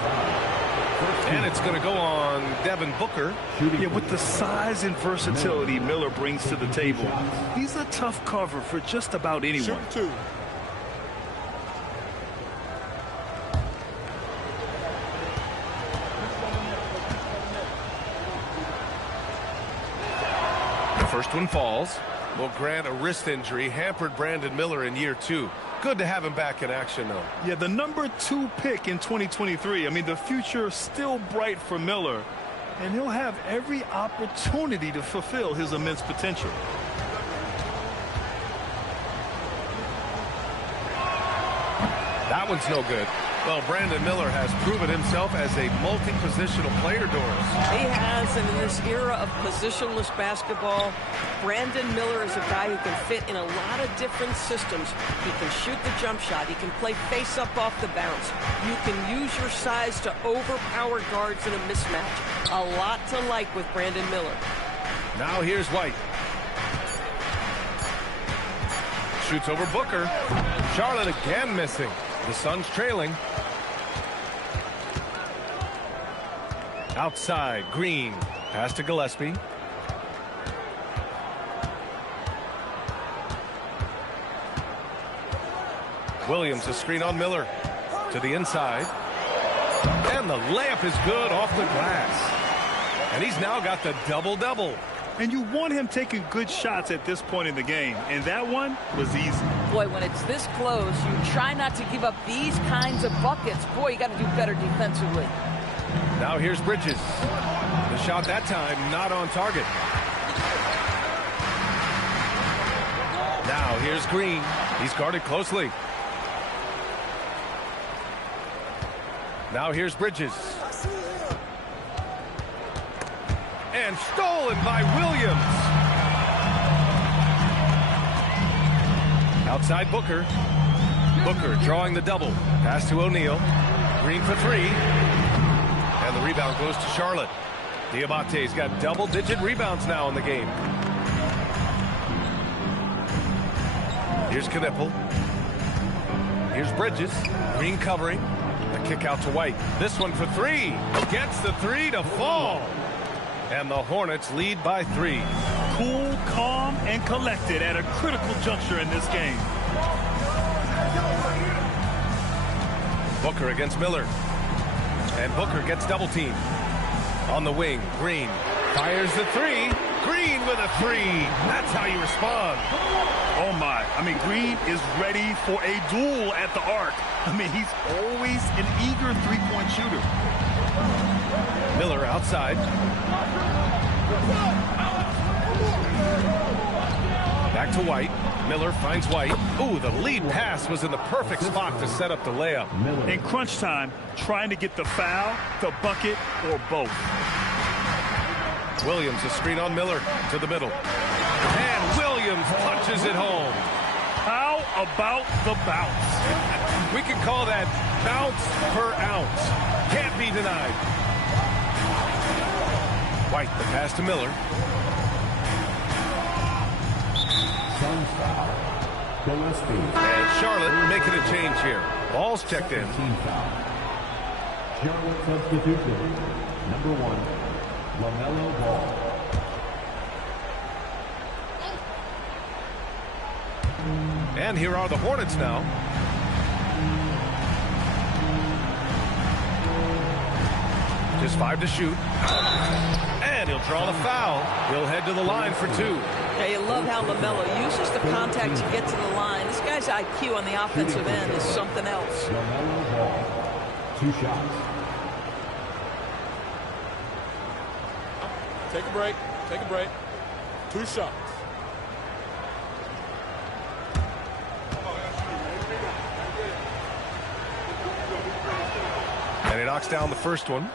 And it's going to go on Devin Booker. Yeah, with the size and versatility Miller brings to the table, he's a tough cover for just about anyone. Shoot 2. The first one falls. Will grant a wrist injury, hampered Brandon Miller in year 2. Good to have him back in action, though. Yeah, the number 2 pick in 2023. I mean, the future still bright for Miller, and he'll have every opportunity to fulfill his immense potential. That one's no good. Well, Brandon Miller has proven himself as a multi-positional player, Doris. He has, and in this era of positionless basketball, Brandon Miller is a guy who can fit in a lot of different systems. He can shoot the jump shot. He can play face-up off the bounce. You can use your size to overpower guards in a mismatch. A lot to like with Brandon Miller. Now here's White. Shoots over Booker. Charlotte again missing. The Suns trailing. Outside, Green. Pass to Gillespie. Williams, a screen on Miller. To the inside. And the layup is good off the glass. And he's now got the double-double. And you want him taking good shots at this point in the game, and that one was easy. Boy, when it's this close, you try not to give up these kinds of buckets. Boy, you got to do better defensively. Now here's Bridges. The shot that time not on target. Now here's Green. He's guarded closely. Now here's Bridges. And stolen by Williams. Outside Booker. Booker drawing the double. Pass to O'Neal. Green for 3. And the rebound goes to Charlotte. Diabate's got double-digit rebounds now in the game. Here's Knipple. Here's Bridges. Green covering. A kick out to White. This one for 3. Gets the 3 to fall. And the Hornets lead by 3. Cool, calm, and collected at a critical juncture in this game. Booker against Miller. And Booker gets double teamed. On the wing, Green fires the 3. Green with a 3. That's how you respond. Oh, my. I mean, Green is ready for a duel at the arc. I mean, he's always an eager three-point shooter. Miller outside. Back to White. Miller finds White. Ooh, the lead pass was in the perfect spot to set up the layup. In crunch time, trying to get the foul, the bucket, or both. Williams, a screen on Miller to the middle. And Williams punches it home. How about the bounce? We can call that bounce per ounce. Can't be denied. White, the pass to Miller. And Charlotte making a change here. Ball's checked in. Charlotte substitution. Number 1, LaMelo Ball. And here are the Hornets now. Just 5 to shoot. And And he'll draw the foul. He'll head to the line for 2. Yeah, you love how LaMelo uses the contact to get to the line. This guy's IQ on the offensive end is something else. LaMelo Ball, 2 shots. Take a break. Take a break. 2 shots. And he knocks down the first one.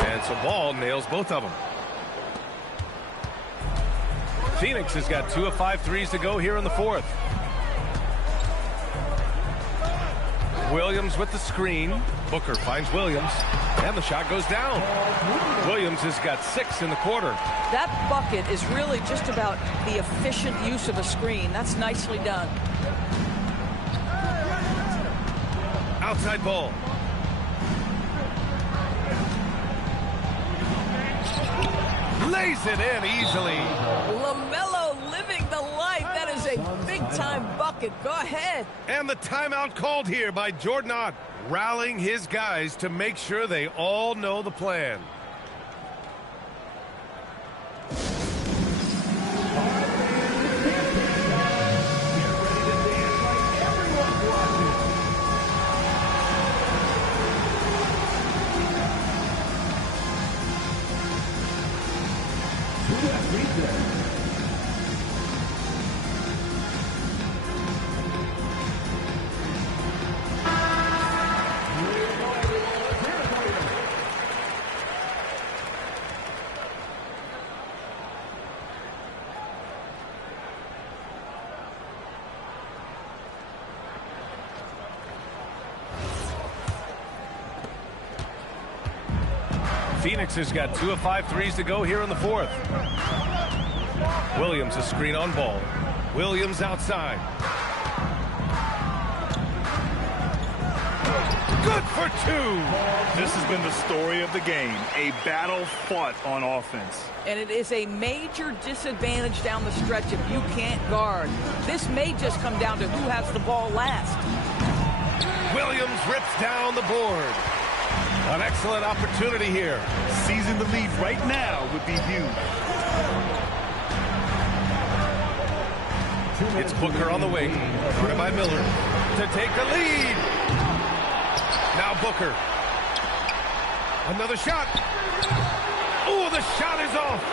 And so Ball nails both of them. Phoenix has got 2 of 5 threes to go here in the 4th. Williams with the screen. Booker finds Williams, and the shot goes down. Williams has got 6 in the quarter. That bucket is really just about the efficient use of a screen. That's nicely done. Outside ball. Lays it in easily. LaMelo living the life. That is a big-time bucket. Go ahead. And the timeout called here by Jordan Ott, rallying his guys to make sure they all know the plan. Phoenix has got 2 of 5 threes to go here in the 4th. Williams a screen on Ball. Williams outside. Good for 2. This has been the story of the game, a battle fought on offense. And it is a major disadvantage down the stretch if you can't guard. This may just come down to who has the ball last. Williams rips down the board. An excellent opportunity here. Seizing the lead right now would be huge. It's Booker on the wing, guarded by Miller, to take the lead. Now Booker. Another shot. Oh, the shot is off.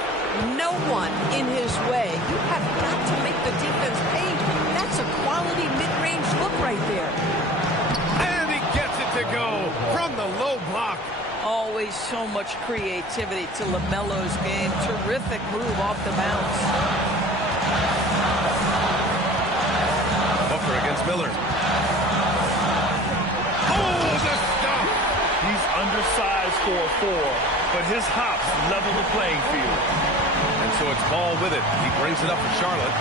No one in his way. You have got to make the defense pay. That's a quality mid-range look right there. And he gets it to go from the low block. Always so much creativity to LaMelo's game. Terrific move off the bounce. Booker against Miller. Oh, the stop. He's undersized for a 4, but his hops level the playing field. And so it's Ball with it. He brings it up for Charlotte.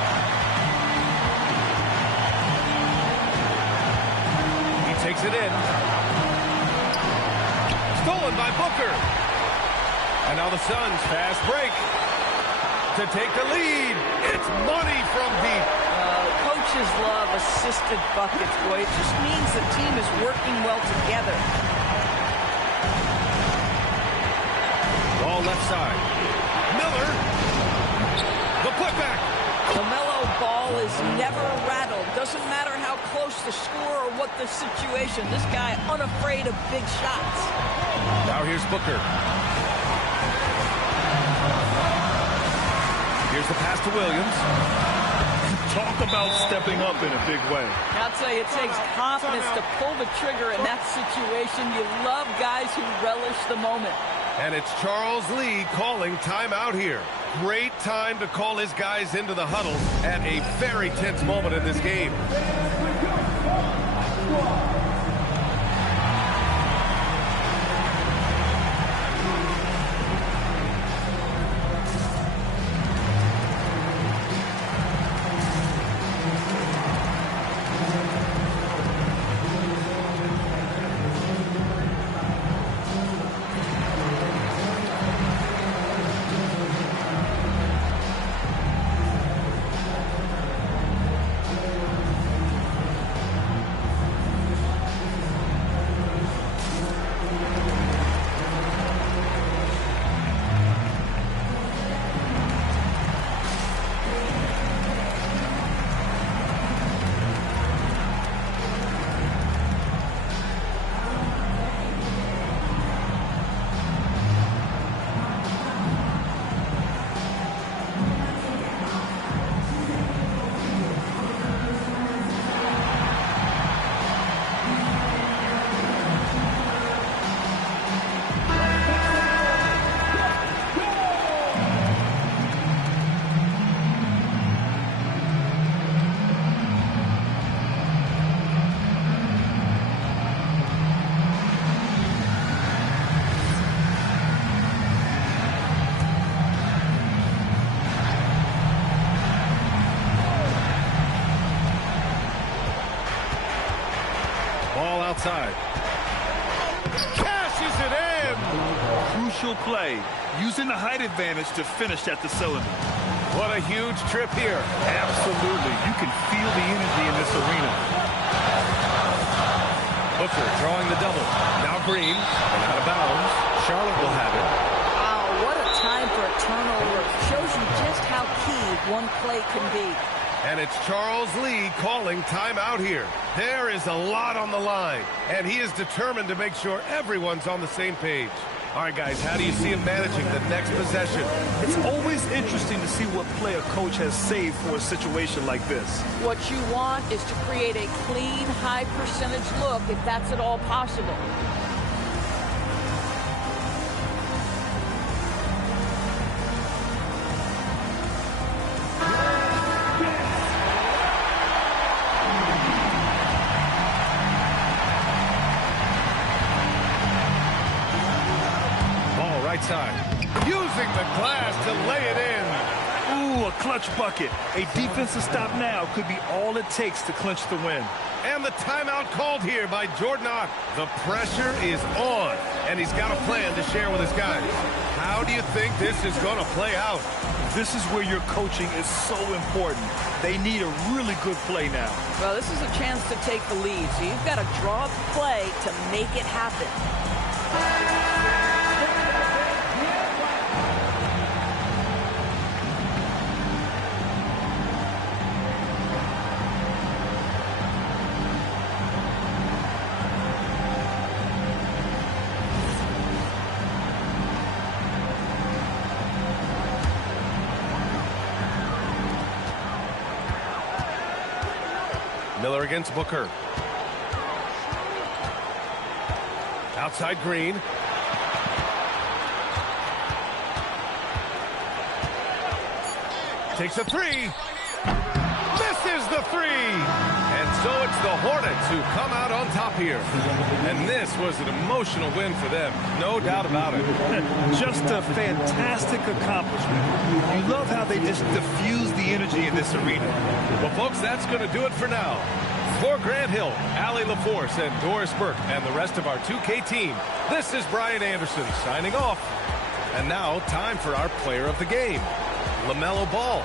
He takes it in. Stolen by Booker. And now the Suns fast break to take the lead. It's money from deep. Coaches love assisted buckets, boy. It just means the team is working well together. Ball left side. Miller. The putback. LaMelo Ball is never rattled. Doesn't matter how close the score or what the situation. This guy unafraid of big shots. Now here's Booker. Here's the pass to Williams. Talk about stepping up in a big way. I'll tell you, it takes confidence to pull the trigger in that situation. You love guys who relish the moment. And it's Charles Lee calling timeout here. Great time to call his guys into the huddle at a very tense moment in this game. side. Cashes it in! Crucial play, using the height advantage to finish at the cylinder. What a huge trip here. Absolutely. You can feel the energy in this arena. Booker drawing the double. Now Green, and out of bounds. Charlotte will have it. Wow, what a time for a turnover. Shows you just how key one play can be. And it's Charles Lee calling timeout here. There is a lot on the line, and he is determined to make sure everyone's on the same page. All right, guys, how do you see him managing the next possession? It's always interesting to see what play a coach has saved for a situation like this. What you want is to create a clean, high percentage look, if that's at all possible. Side. Using the glass to lay it in. Ooh, a clutch bucket. A defensive stop now could be all it takes to clinch the win. And the timeout called here by Jordan Ott. The pressure is on, and he's got a plan to share with his guys. How do you think this is going to play out? This is where your coaching is so important. They need a really good play now. Well, this is a chance to take the lead, so you've got to draw up the play to make it happen. Miller against Booker. Outside Green. Takes a three. Misses the three. And so it's the Hornets who come out on top here. And this was an emotional win for them. No doubt about it. Just a fantastic accomplishment. You love how they just diffuse the energy in this arena. Well, folks, that's going to do it for now. For Grant Hill, Allie LaForce, and Doris Burke, and the rest of our 2K team, this is Brian Anderson signing off. And now, time for our player of the game, LaMelo Ball.